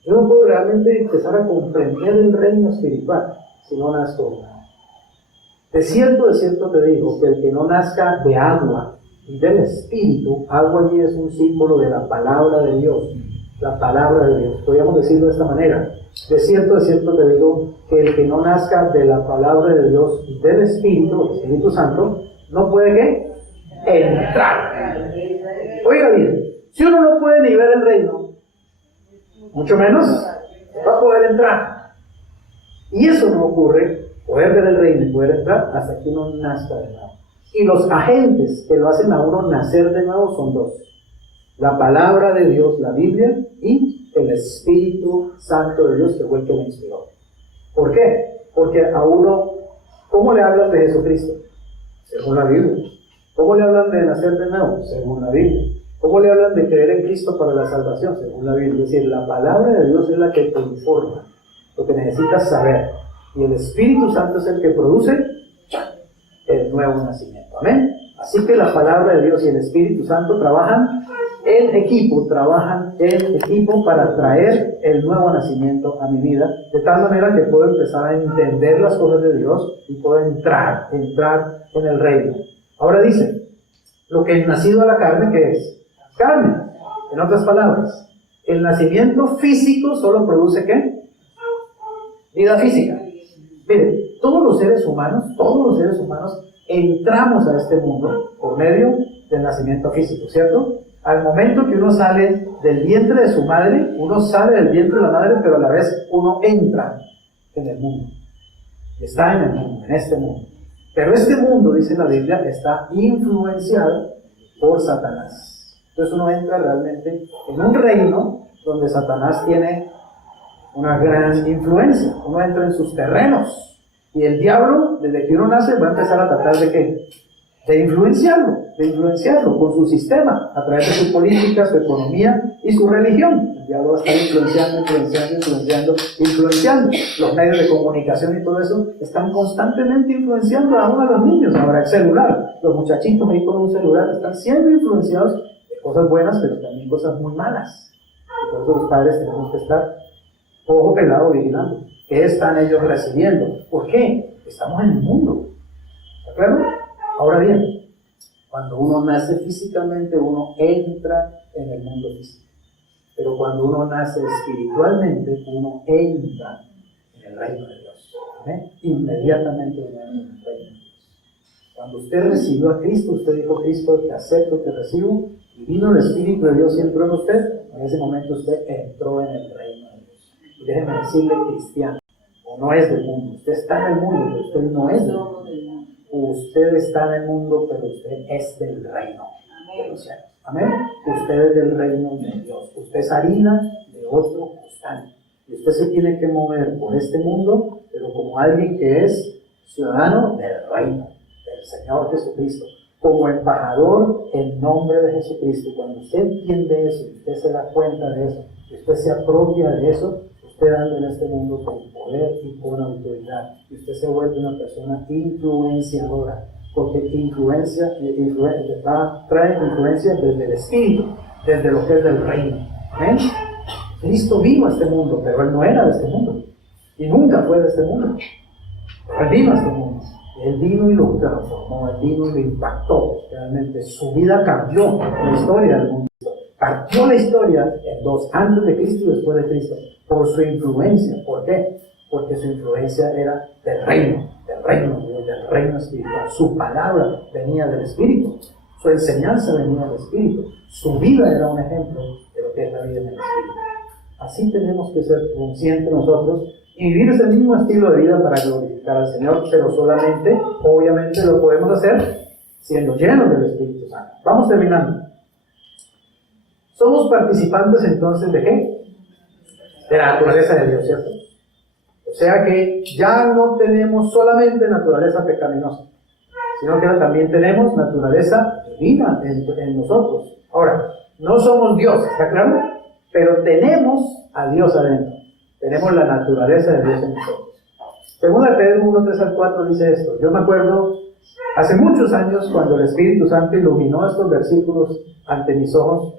Yo no puedo realmente empezar a comprender el reino espiritual si no nazco de nuevo. De cierto te digo que el que no nazca de agua y del Espíritu, agua allí es un símbolo de la palabra de Dios. La palabra de Dios. Podríamos decirlo de esta manera. De cierto te digo que el que no nazca de la palabra de Dios y del Espíritu, el Espíritu Santo, no puede ¿qué? Entrar. Oiga bien, si uno no puede ni ver el reino, mucho menos va a poder entrar. Y eso no ocurre, poder ver el reino y poder entrar, hasta que uno nazca de nuevo. Y los agentes que lo hacen a uno nacer de nuevo son dos: la palabra de Dios, la Biblia, y el Espíritu Santo de Dios, que fue el que le inspiró. ¿Por qué? Porque a uno, ¿cómo le hablan de Jesucristo? Según la Biblia. ¿Cómo le hablan de nacer de nuevo? Según la Biblia. ¿Cómo le hablan de creer en Cristo para la salvación? Según la Biblia. Es decir, la palabra de Dios es la que te informa lo que necesitas saber. Y el Espíritu Santo es el que produce el nuevo nacimiento. Amén. Así que la palabra de Dios y el Espíritu Santo trabajan en equipo para traer el nuevo nacimiento a mi vida, de tal manera que puedo empezar a entender las cosas de Dios y puedo entrar en el reino. Ahora dice, lo que es nacido a la carne, ¿qué es? Carne. En otras palabras, el nacimiento físico solo produce ¿qué? Vida física. Miren, todos los seres humanos entramos a este mundo por medio del nacimiento físico, ¿cierto? Al momento que uno sale del vientre de su madre, uno sale del vientre de la madre, pero a la vez uno entra en el mundo. Está en el mundo, en este mundo. Pero este mundo, dice la Biblia, está influenciado por Satanás. Entonces uno entra realmente en un reino donde Satanás tiene una gran influencia. Uno entra en sus terrenos. Y el diablo, desde que uno nace, va a empezar a tratar de ¿qué? De influenciarlo con su sistema, a través de su política, su economía y su religión. El diablo va a estar influenciando. Los medios de comunicación y todo eso están constantemente influenciando aún a los niños. Ahora el celular, los muchachitos ahí con un celular están siendo influenciados de cosas buenas, pero también cosas muy malas. Y por eso los padres tenemos que estar ojo pelado vigilando. ¿Qué están ellos recibiendo? ¿Por qué? Estamos en el mundo. ¿Está claro? Ahora bien, cuando uno nace físicamente, uno entra en el mundo físico. Pero cuando uno nace espiritualmente, uno entra en el reino de Dios. ¿Eh? Inmediatamente uno entra en el reino de Dios. Cuando usted recibió a Cristo, usted dijo: Cristo, te acepto, te recibo, y vino el Espíritu de Dios y entró en usted. En ese momento usted entró en el reino de Dios. Y déjeme decirle, cristiano, o no es del mundo. Usted está en el mundo, pero usted no es del mundo. Usted está en el mundo, pero usted es del reino de los cielos. Amén. Usted es del reino de Dios. Usted es harina de otro costal. Y usted se tiene que mover por este mundo, pero como alguien que es ciudadano del reino del Señor Jesucristo, como embajador en nombre de Jesucristo. Cuando usted entiende eso, y usted se da cuenta de eso, y usted se apropia de eso, usted anda en este mundo con poder y con autoridad, y usted se vuelve una persona influenciadora, porque trae influencia desde el Espíritu, desde lo que es del reino. ¿Amén? Cristo vino a este mundo, pero Él no era de este mundo, y nunca fue de este mundo. Él vino a este mundo, Él vino y lo transformó, Él vino y lo impactó. Realmente su vida cambió la historia del mundo. Partió la historia en dos, antes de Cristo y después de Cristo, por su influencia. ¿Por qué? Porque su influencia era del reino de Dios, del reino espiritual. Su palabra venía del Espíritu, su enseñanza venía del Espíritu, su vida era un ejemplo de lo que es la vida en el Espíritu. Así tenemos que ser conscientes nosotros y vivir ese mismo estilo de vida para glorificar al Señor, pero solamente, obviamente, lo podemos hacer siendo llenos del Espíritu Santo. Vamos terminando. Somos participantes entonces ¿de qué? De la naturaleza de Dios, ¿cierto? O sea que ya no tenemos solamente naturaleza pecaminosa, sino que también tenemos naturaleza divina en nosotros. Ahora, no somos Dios, ¿está claro? Pero tenemos a Dios adentro. Tenemos la naturaleza de Dios en nosotros. Segunda Pedro 1, 3 al 4 dice esto. Yo me acuerdo hace muchos años cuando el Espíritu Santo iluminó estos versículos ante mis ojos,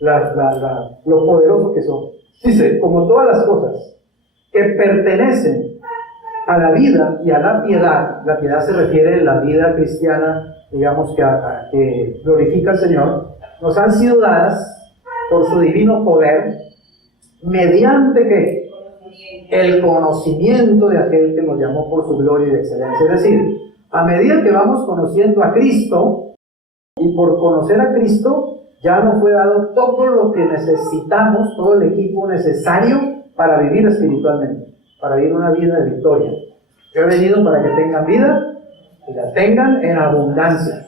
lo poderoso que son. Dice: como todas las cosas que pertenecen a la vida y a la piedad se refiere a la vida cristiana, digamos que glorifica al Señor, nos han sido dadas por su divino poder, mediante ¿qué? El conocimiento de aquel que nos llamó por su gloria y excelencia. Es decir, a medida que vamos conociendo a Cristo, y por conocer a Cristo, ya nos fue dado todo lo que necesitamos, todo el equipo necesario para vivir espiritualmente, para vivir una vida de victoria. Yo he venido para que tengan vida y la tengan en abundancia.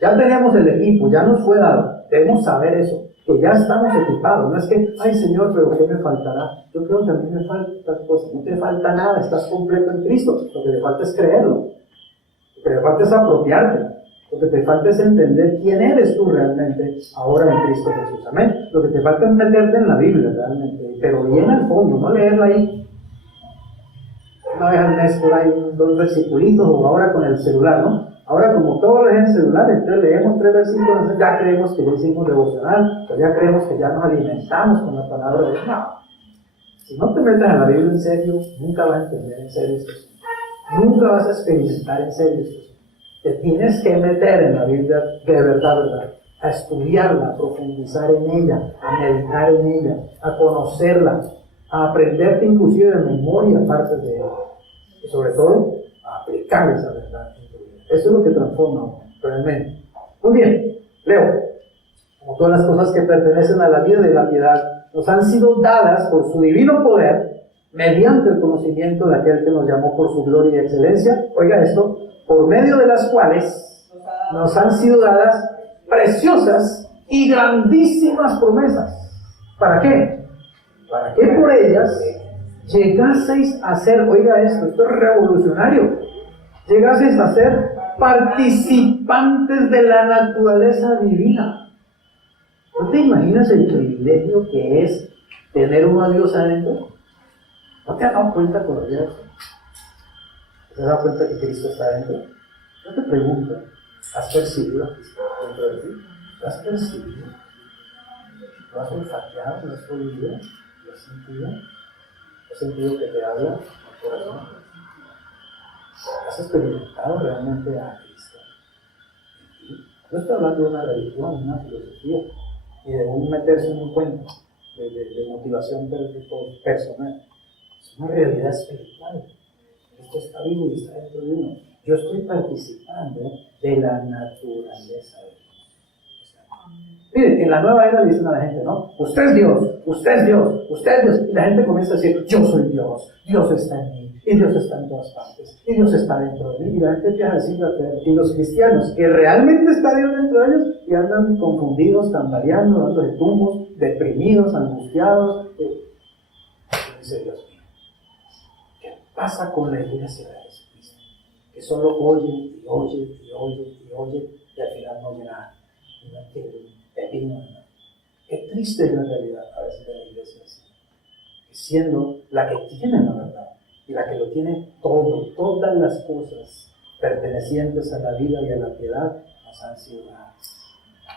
Ya tenemos el equipo, ya nos fue dado. Debemos saber eso, que ya estamos equipados. No es que, ay Señor, pero ¿qué me faltará? Yo creo que a mí me faltan cosas. No te falta nada, estás completo en Cristo. Lo que te falta es creerlo. Lo que te falta es apropiarte. Lo que te falta es entender quién eres tú realmente ahora en Cristo Jesús. Amén. Lo que te falta es meterte en la Biblia realmente, pero bien al fondo, no leerla ahí una vez al mes por ahí, 2 versiculitos, o ahora con el celular, ¿no? Ahora como todos leen el celular, entonces leemos 3 versículos, ya creemos que ya hicimos devocional, o ya creemos que ya nos alimentamos con la palabra de Dios. No. Si no te metes en la Biblia en serio, nunca vas a entender en serio esto. Nunca vas a experimentar en serio esto. Te tienes que meter en la Biblia de verdad, a estudiarla, a profundizar en ella, a meditar en ella, a conocerla, a aprenderte inclusive de memoria partes de ella, y sobre todo a aplicar esa verdad en tu vida. Eso es lo que transforma realmente. Muy bien, leo. Como todas las cosas que pertenecen a la vida de la piedad, nos han sido dadas por su divino poder, mediante el conocimiento de aquel que nos llamó por su gloria y excelencia. Oiga esto, por medio de las cuales nos han sido dadas preciosas y grandísimas promesas. ¿Para qué? Para que por ellas llegaseis a ser, oiga esto es revolucionario, llegaseis a ser participantes de la naturaleza divina. ¿No te imaginas el privilegio que es tener uno a Dios adentro? ¿No te has dado cuenta todavía de eso? ¿Te has dado cuenta que Cristo está adentro? Yo te pregunto, ¿has percibido a Cristo dentro de ti? ¿Lo has percibido? ¿Lo has olfateado? ¿Lo has oído? ¿Lo has sentido? ¿Has sentido que te habla al corazón? ¿Has experimentado realmente a Cristo? No estoy hablando de una religión, una filosofía. y de un meterse en un cuento de motivación personal. Es una realidad espiritual. Esto está vivo y está dentro de uno. Yo estoy participando de la naturaleza de Dios. Miren, en la nueva era le dicen a la gente, ¿no? Usted es Dios, usted es Dios, usted es Dios. Y la gente comienza a decir, yo soy Dios, Dios está en mí, y Dios está en todas partes, y Dios está dentro de mí. Y la gente empieza a decir, y los cristianos, que realmente está Dios dentro de ellos, y andan confundidos, tambaleando, dándole tumbos, deprimidos, angustiados. Dice Dios mío, ¿qué pasa con la iglesia de Jesucristo? Que solo oye, y oye, y oye, y oye, y al final no oye nada. Y no entiende pepino de nada. Qué triste es la realidad a veces de la iglesia así. Que siendo la que tiene la verdad, y la que lo tiene todo, todas las cosas pertenecientes a la vida y a la piedad, nos han sido dadas.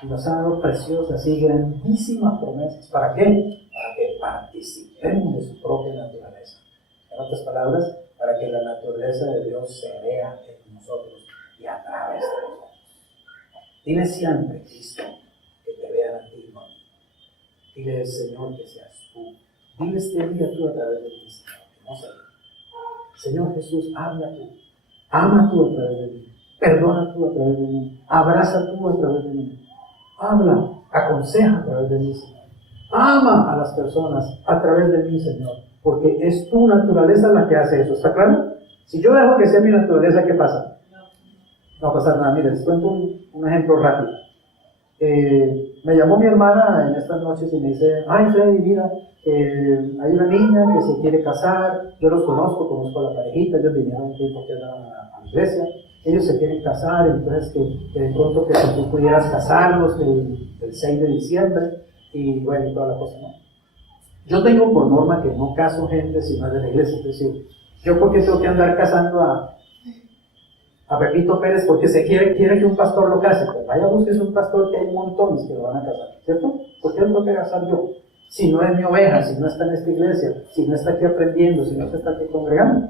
Y nos ha dado preciosas y grandísimas promesas. ¿Para qué? Para que participemos de su propia naturaleza. En otras palabras, para que la naturaleza de Dios se vea en nosotros y a través de nosotros. Dile siempre, Cristo, que te vean a ti, no a mí. Dile al Señor que seas tú. Dile este día tú a través de ti, Señor, que no sé. Señor Jesús, habla tú. Ama tú a través de mí. Perdona tú a través de mí. Abraza tú a través de mí. Habla, aconseja a través de mí, Señor. Ama a las personas a través de mí, Señor. Porque es tu naturaleza la que hace eso. ¿Está claro? Si yo dejo que sea mi naturaleza, ¿qué pasa? No va a pasar nada. Miren, les cuento un ejemplo rápido. Me llamó mi hermana en estas noches y me dice, ay Freddy, mira, hay una niña que se quiere casar, yo los conozco a la parejita, ellos vinieron un tiempo que era a la iglesia, ellos se quieren casar, entonces que de pronto que si tú pudieras casarlos el 6 de diciembre, y bueno, y toda la cosa, ¿no? Yo tengo por norma que no caso gente si no es de la iglesia, es decir, yo por qué tengo que andar casando a Pepito Pérez porque quiere que un pastor lo case. Pues vaya, busques un pastor, que hay montones que lo van a casar, ¿cierto? ¿Por qué lo tengo que casar yo? Si no es mi oveja, si no está en esta iglesia, si no está aquí aprendiendo, si no se está aquí congregando.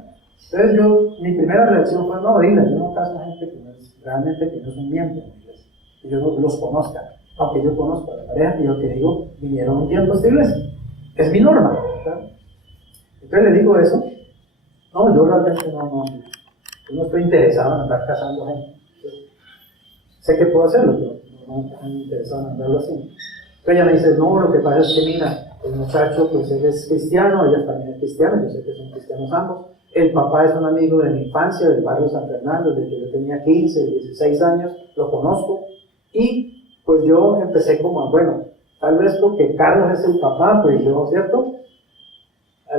Entonces mi primera reacción fue, no, dile, yo no caso a gente que no es, realmente que no es un miembro de la iglesia, que yo no los conozca, aunque yo conozco a la pareja, y yo que digo, vinieron un tiempo a esta iglesia. Es mi norma, ¿verdad? Entonces le digo eso. No, yo realmente yo no estoy interesado en andar casando gente. Sé que puedo hacerlo, pero no estoy interesado en andarlo haciendo. Entonces ella me dice, no, lo que pasa es que mira, el muchacho pues él es cristiano, ella también es cristiana, yo sé que son cristianos ambos. El papá es un amigo de mi infancia, del barrio San Fernando, desde que yo tenía 15, 16 años, lo conozco. Y pues yo empecé como, bueno, tal vez porque Carlos es el papá, pues yo, ¿cierto?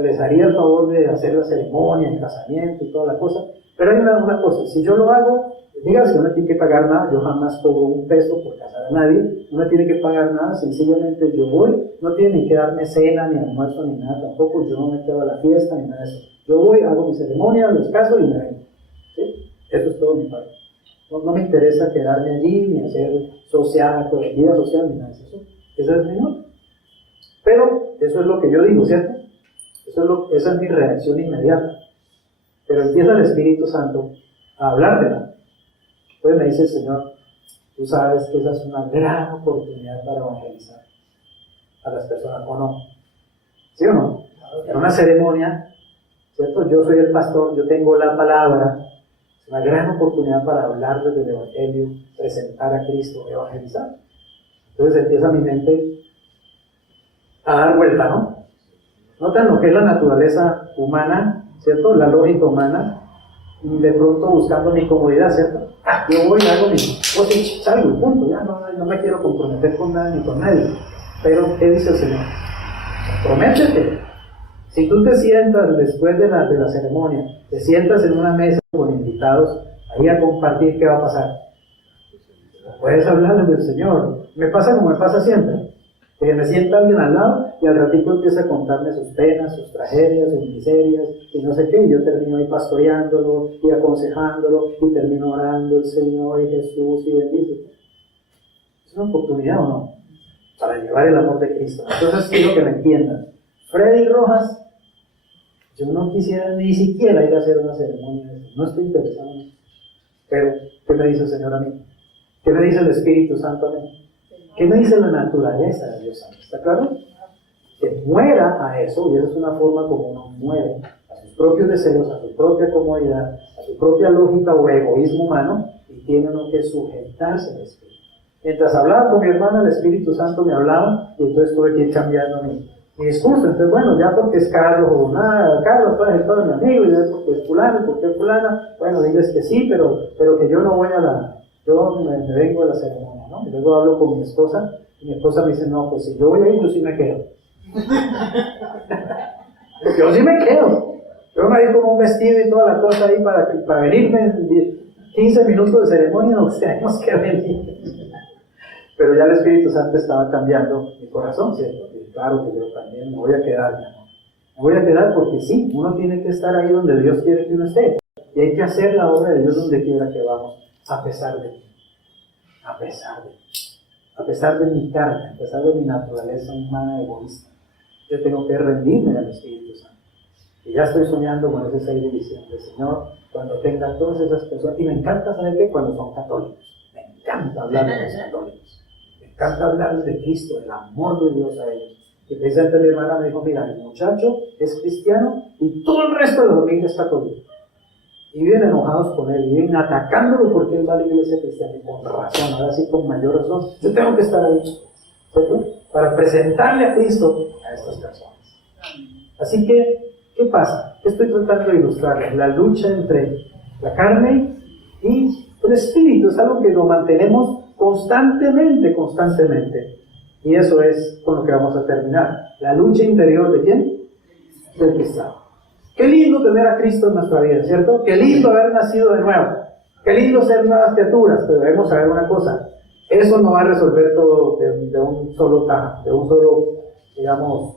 Les haría el favor de hacer la ceremonia, el casamiento y toda la cosa. Pero hay una cosa, si yo lo hago, digas que no me tiene que pagar nada, yo jamás cobro un peso por casar a nadie, no me tiene que pagar nada, sencillamente yo voy, no tiene ni que darme cena, ni almuerzo, ni nada tampoco, yo no me quedo a la fiesta, ni nada de eso. Yo voy, hago mi ceremonia, los caso y me vengo. ¿Sí? Eso es todo mi parte. No me interesa quedarme allí, ni hacer vida social, ni nada de eso. Esa es mi nota. Pero eso es lo que yo digo, ¿cierto? Esa es mi reacción inmediata. Pero empieza el Espíritu Santo a hablártela. Entonces me dice el Señor, tú sabes que esa es una gran oportunidad para evangelizar a las personas, ¿o no? ¿Sí o no? En una ceremonia, ¿cierto? Yo soy el pastor, yo tengo la palabra, es una gran oportunidad para hablarles del Evangelio, presentar a Cristo, evangelizar. Entonces empieza mi mente a dar vuelta, ¿no? Notan lo que es la naturaleza humana, ¿cierto? La lógica humana, y de pronto buscando mi comodidad, ¿cierto? Yo voy y hago sí, salgo, punto, ya no me quiero comprometer con nada ni con nadie. Pero, ¿qué dice el Señor? Prométete. Si tú te sientas después de la ceremonia, te sientas en una mesa con invitados, ahí a compartir, ¿qué va a pasar? Puedes hablarles del Señor. Me pasa como me pasa siempre. Que me sienta alguien al lado y al ratito empieza a contarme sus penas, sus tragedias, sus miserias y no sé qué, y yo termino ahí pastoreándolo y aconsejándolo y termino orando el Señor y Jesús y bendito. Es una oportunidad, ¿o no? Para llevar el amor de Cristo. Entonces quiero que me entiendan. Freddy Rojas, yo no quisiera ni siquiera ir a hacer una ceremonia de eso. No estoy interesado en eso. Pero, ¿qué me dice el Señor a mí? ¿Qué me dice el Espíritu Santo a mí? ¿Qué me dice la naturaleza de Dios Santo? ¿Está claro? Que muera a eso, y esa es una forma como uno muere a sus propios deseos, a su propia comodidad, a su propia lógica o egoísmo humano, y tiene uno que sujetarse al Espíritu. Mientras hablaba con mi hermana, el Espíritu Santo me hablaba, y entonces tuve que ir cambiando mi discurso. Entonces, bueno, ya porque es Carlos o nada, Carlos puede ser todo mi amigo, y ya porque es fulano, y porque es fulana, bueno, diles que sí, pero que yo no voy yo me vengo de la ceremonia, ¿no? Y luego hablo con mi esposa, y mi esposa me dice, no, pues si yo voy a ir, yo sí me quedo. Yo sí me quedo. Yo me voy con un vestido y toda la cosa ahí para venirme en 15 minutos de ceremonia, no tenemos que venir. Pero ya el Espíritu Santo estaba cambiando mi corazón, ¿cierto? Y claro que yo también me voy a quedar, ¿no? Me voy a quedar porque sí, uno tiene que estar ahí donde Dios quiere que uno esté. Y hay que hacer la obra de Dios donde quiera que vamos, a pesar de mí. A pesar de mi carne, a pesar de mi naturaleza humana egoísta. Yo tengo que rendirme al Espíritu Santo. Y ya estoy soñando con ese 6 de diciembre, Señor, cuando tenga todas esas personas. Y me encanta saber que cuando son católicos. Me encanta hablar de los católicos. Me encanta hablarles de Cristo, del amor de Dios a ellos. Y precisamente mi hermana me dijo, mira, el muchacho es cristiano y todo el resto de la familia es católico. Y viven enojados con él, y viven atacándolo porque él va a la iglesia cristiana. Y con razón, ahora sí con mayor razón, yo tengo que estar ahí, ¿cierto? Para presentarle a Cristo a estas personas. Así que, ¿qué pasa? ¿Qué estoy tratando de ilustrarles? La lucha entre la carne y el espíritu es algo que lo mantenemos constantemente. Y eso es con lo que vamos a terminar. La lucha interior ¿de quién? Del cristiano. Qué lindo tener a Cristo en nuestra vida, ¿cierto? Qué lindo haber nacido de nuevo. Qué lindo ser nuevas criaturas, pero debemos saber una cosa. Eso no va a resolver todo de un solo tajo, de un solo, digamos,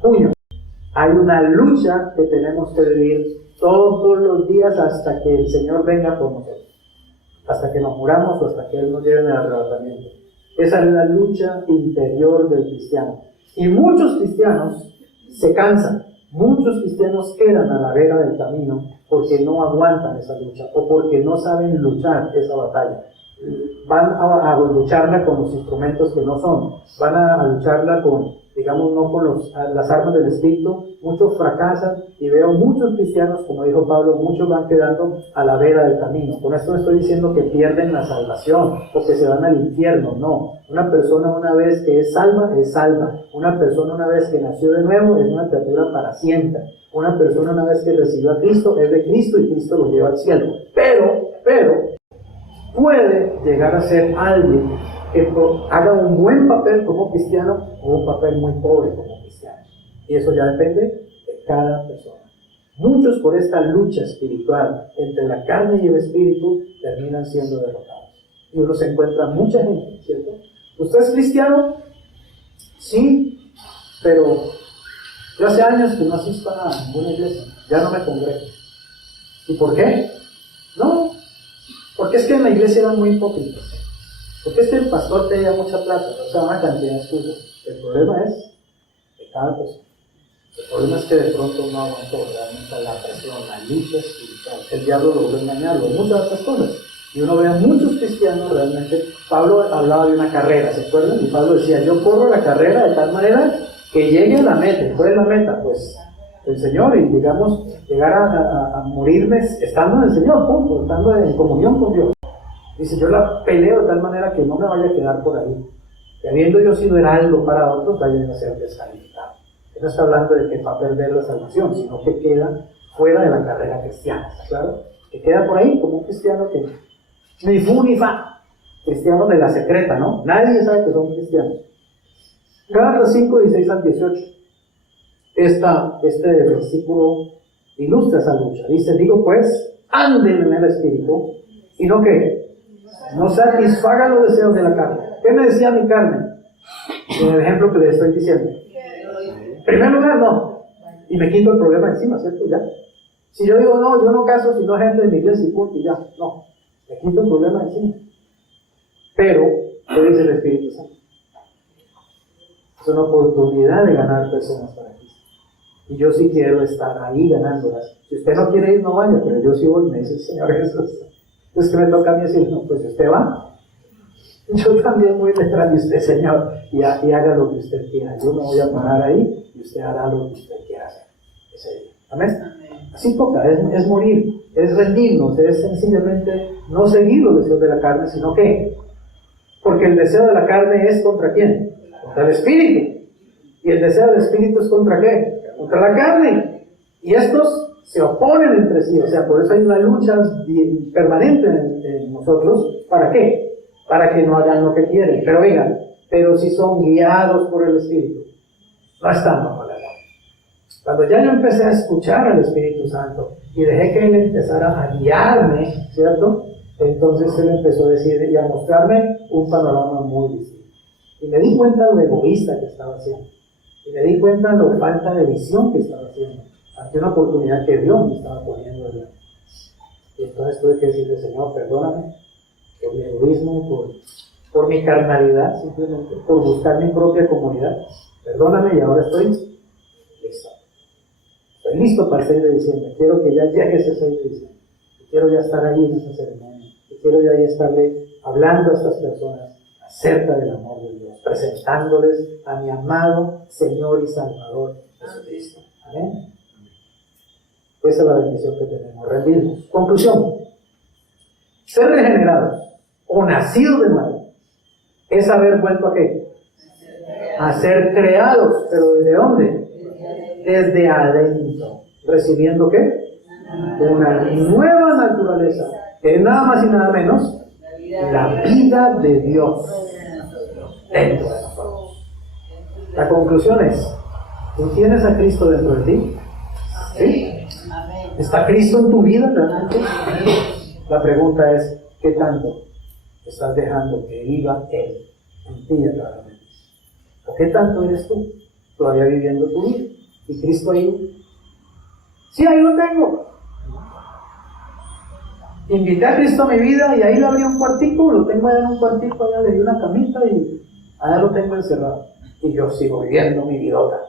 puño. Hay una lucha que tenemos que vivir todos los días hasta que el Señor venga por nosotros. Hasta que nos muramos o hasta que Él nos lleve en el arrebatamiento. Esa es la lucha interior del cristiano. Y muchos cristianos se cansan. Muchos cristianos quedan a la vera del camino porque no aguantan esa lucha o porque no saben luchar esa batalla. Van a lucharla con los instrumentos que no son. Van a lucharla con, digamos, no con las armas del Espíritu. Muchos fracasan y veo muchos cristianos, como dijo Pablo, muchos van quedando a la vera del camino. Con esto no estoy diciendo que pierden la salvación o que se van al infierno, no. Una persona una vez que es salva, es salva. Una persona una vez que nació de nuevo es una criatura para siempre. Una persona una vez que recibió a Cristo es de Cristo y Cristo lo lleva al cielo. Pero puede llegar a ser alguien que haga un buen papel como cristiano o un papel muy pobre como cristiano. Y eso ya depende de cada persona. Muchos por esta lucha espiritual entre la carne y el espíritu terminan siendo derrotados. Y uno se encuentra mucha gente, ¿cierto? ¿Usted es cristiano? Sí, pero yo hace años que no asisto a ninguna iglesia. Ya no me congrego. ¿Y por qué? No, porque es que en la iglesia eran muy hipócritas. Porque es que el pastor tenía mucha plata, o sea, una cantidad de excusas. El problema es de cada persona. El problema es que de pronto no aguantó realmente la presión, la lucha espiritual. El diablo logró engañarlo, muchas otras cosas. Y uno ve a muchos cristianos realmente. Pablo hablaba de una carrera, ¿se acuerdan? Y Pablo decía, yo corro la carrera de tal manera que llegue a la meta. ¿Cuál es la meta? Pues el Señor, y digamos, llegar a morirme estando en el Señor, punto, estando en comunión con Dios. Dice, yo la peleo de tal manera que no me vaya a quedar por ahí. Que habiendo yo sido heraldo para otros, vayan a ser descalificados. Él no está hablando de que va a perder la salvación, sino que queda fuera de la carrera cristiana, ¿está claro? Que queda por ahí como un cristiano que ni fu ni fa. Cristianos de la secreta, ¿no? Nadie sabe que son cristianos. Gálatas 5, 16 al 18. Este versículo ilustra esa lucha. Dice, digo pues, anden en el Espíritu, y no que no satisfagan los deseos de la carne. ¿Qué me decía mi carne? En el ejemplo que le estoy diciendo. En primer lugar, no. Y me quito el problema encima, ¿cierto? Ya. Si yo digo, no, yo no caso sino gente de mi iglesia y punto, y ya. No. Me quito el problema encima. Pero, ¿qué dice el Espíritu Santo? Es una oportunidad de ganar personas para Cristo. Y yo sí quiero estar ahí ganándolas. Si usted no quiere ir, no vaya, pero yo sí voy, me dice el Señor Jesús. Entonces, ¿qué me toca a mí decir? No, pues si usted va, Yo también voy detrás de usted, Señor, y haga lo que usted quiera. Yo me voy a parar ahí y usted hará lo que usted quiera hacer ese día. ¿Amén? Así toca, es morir, es rendirnos, es sencillamente no seguir los deseos de la carne, sino que, porque el deseo de la carne es ¿contra quién? Contra el espíritu. Y el deseo del espíritu es ¿contra qué? Contra la carne. Y estos se oponen entre sí, o sea, por eso hay una lucha permanente en nosotros. ¿Para qué? Para que no hagan lo que quieren. Pero oigan, pero si son guiados por el espíritu, no están bajo la ley. Cuando ya yo empecé a escuchar al Espíritu Santo y dejé que Él empezara a guiarme, ¿cierto? Entonces Él empezó a decir y a mostrarme un panorama muy distinto. Y me di cuenta lo egoísta que estaba haciendo. Y me di cuenta lo falta de visión que estaba haciendo ante una oportunidad que Dios me estaba poniendo delante. Y entonces tuve que decirle, Señor, perdóname por mi egoísmo, por mi carnalidad, simplemente, por buscar mi propia comunidad. Perdóname y ahora estoy listo. Estoy listo para el 6 de diciembre. Quiero que ya llegue ese 6 de diciembre. Quiero ya estar ahí en esa ceremonia. Quiero ya estarle hablando a estas personas acerca del amor de Dios, presentándoles a mi amado Señor y Salvador Jesucristo. Amén. Esa es la bendición que tenemos. Rendirnos. Conclusión. Ser regenerados o nacidos de nuevo es haber vuelto ¿a qué? A ser creados. ¿Pero desde dónde? Desde adentro. ¿Recibiendo qué? Una nueva naturaleza. Que es nada más y nada menos la vida de Dios dentro de nosotros. La conclusión es, ¿tú tienes a Cristo dentro de ti? ¿Sí? ¿Está Cristo en tu vida realmente? La pregunta es, ¿qué tanto estás dejando que viva Él en ti a través de ti? ¿O qué tanto eres tú todavía viviendo tu vida? ¿Y Cristo ahí? Sí, ahí lo tengo. Invité a Cristo a mi vida y ahí le abrí un cuartico, lo tengo allá en un cuartico, allá le di una camita y allá lo tengo encerrado. Y yo sigo viviendo mi vidota,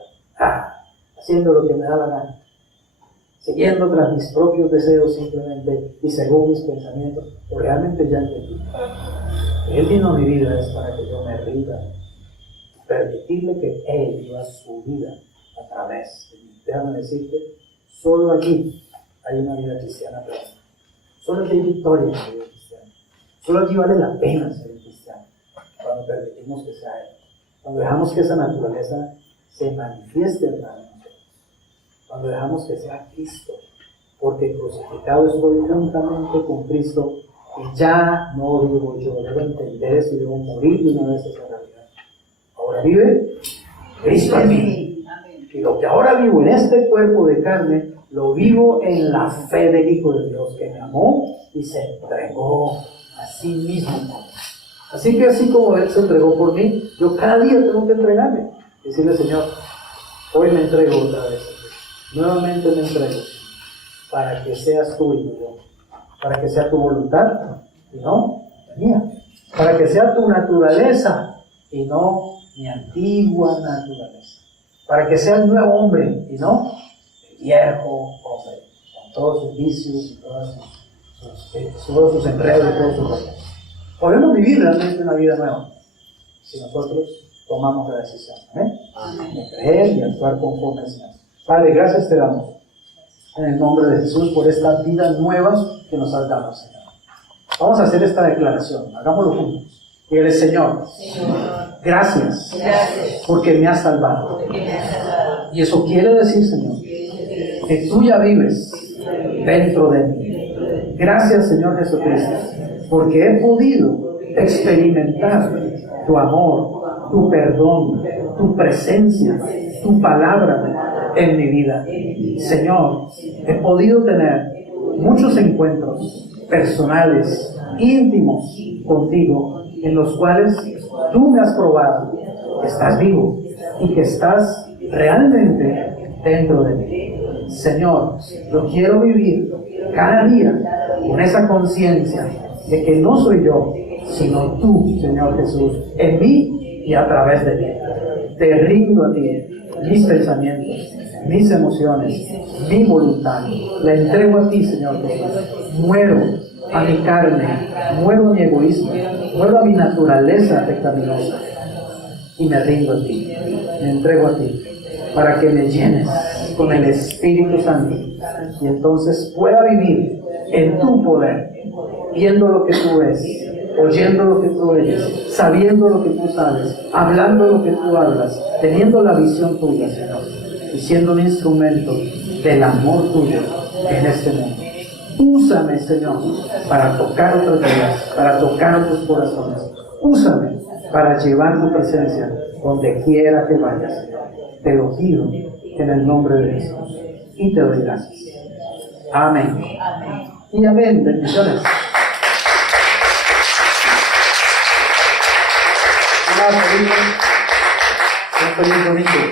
haciendo lo que me da la gana, siguiendo tras mis propios deseos simplemente y según mis pensamientos. Pero realmente ya entendí. Él vino a mi vida es para que yo me rinda, permitirle que Él viva su vida a través de mí. Déjame decirte, solo aquí hay una vida cristiana plena. Solo aquí hay victoria en la vida cristiana. Solo aquí vale la pena ser cristiano. Cuando permitimos que sea Él. Cuando dejamos que esa naturaleza se manifieste en nosotros. Cuando dejamos que sea Cristo. Porque crucificado estoy juntamente con Cristo y ya no vivo yo. Debo entender eso y debo morir de una vez esa realidad. Ahora vive Cristo en mí. Y lo que ahora vivo en este cuerpo de carne, lo vivo en la fe del Hijo de Dios que me amó y se entregó a sí mismo. Así que así como Él se entregó por mí, yo cada día tengo que entregarme. Decirle, Señor, hoy me entrego otra vez. Nuevamente me entrego para que seas tú y no yo. Para que sea tu voluntad y no la mía. Para que sea tu naturaleza y no mi antigua naturaleza. Para que sea el nuevo hombre y no viejo hombre, con todos sus vicios y todos sus enredos y todos sus rollos. Podemos vivir realmente una vida nueva si nosotros tomamos la decisión, de creer y actuar conforme al Señor. Padre, gracias te damos en el nombre de Jesús por esta vida nueva que nos has dado, Señor. Vamos a hacer esta declaración, hagámoslo juntos. Dígale, Señor, gracias porque me has salvado. Y eso quiere decir, Señor, que tú ya vives dentro de mí. Gracias, Señor Jesucristo, porque he podido experimentar tu amor, tu perdón, tu presencia, tu palabra en mi vida. Señor, he podido tener muchos encuentros personales, íntimos contigo, en los cuales tú me has probado que estás vivo y que estás realmente dentro de mí. Señor, yo quiero vivir cada día con esa conciencia de que no soy yo, sino tú, Señor Jesús, en mí y a través de mí. Te rindo a ti mis pensamientos, mis emociones, mi voluntad. La entrego a ti, Señor Jesús. Muero a mi carne, muero a mi egoísmo, muero a mi naturaleza pecaminosa y me rindo a ti, me entrego a ti, para que me llenes con el Espíritu Santo y entonces pueda vivir en tu poder, viendo lo que tú ves, oyendo lo que tú oyes, sabiendo lo que tú sabes, hablando lo que tú hablas, teniendo la visión tuya, Señor, y siendo un instrumento del amor tuyo en este mundo. Úsame, Señor, para tocar otras vidas, para tocar otros corazones. Úsame para llevar tu presencia donde quiera que vayas. Te lo pido en el nombre de Jesús y te doy gracias. Amén. Y amén. Bendiciones. Un feliz domingo.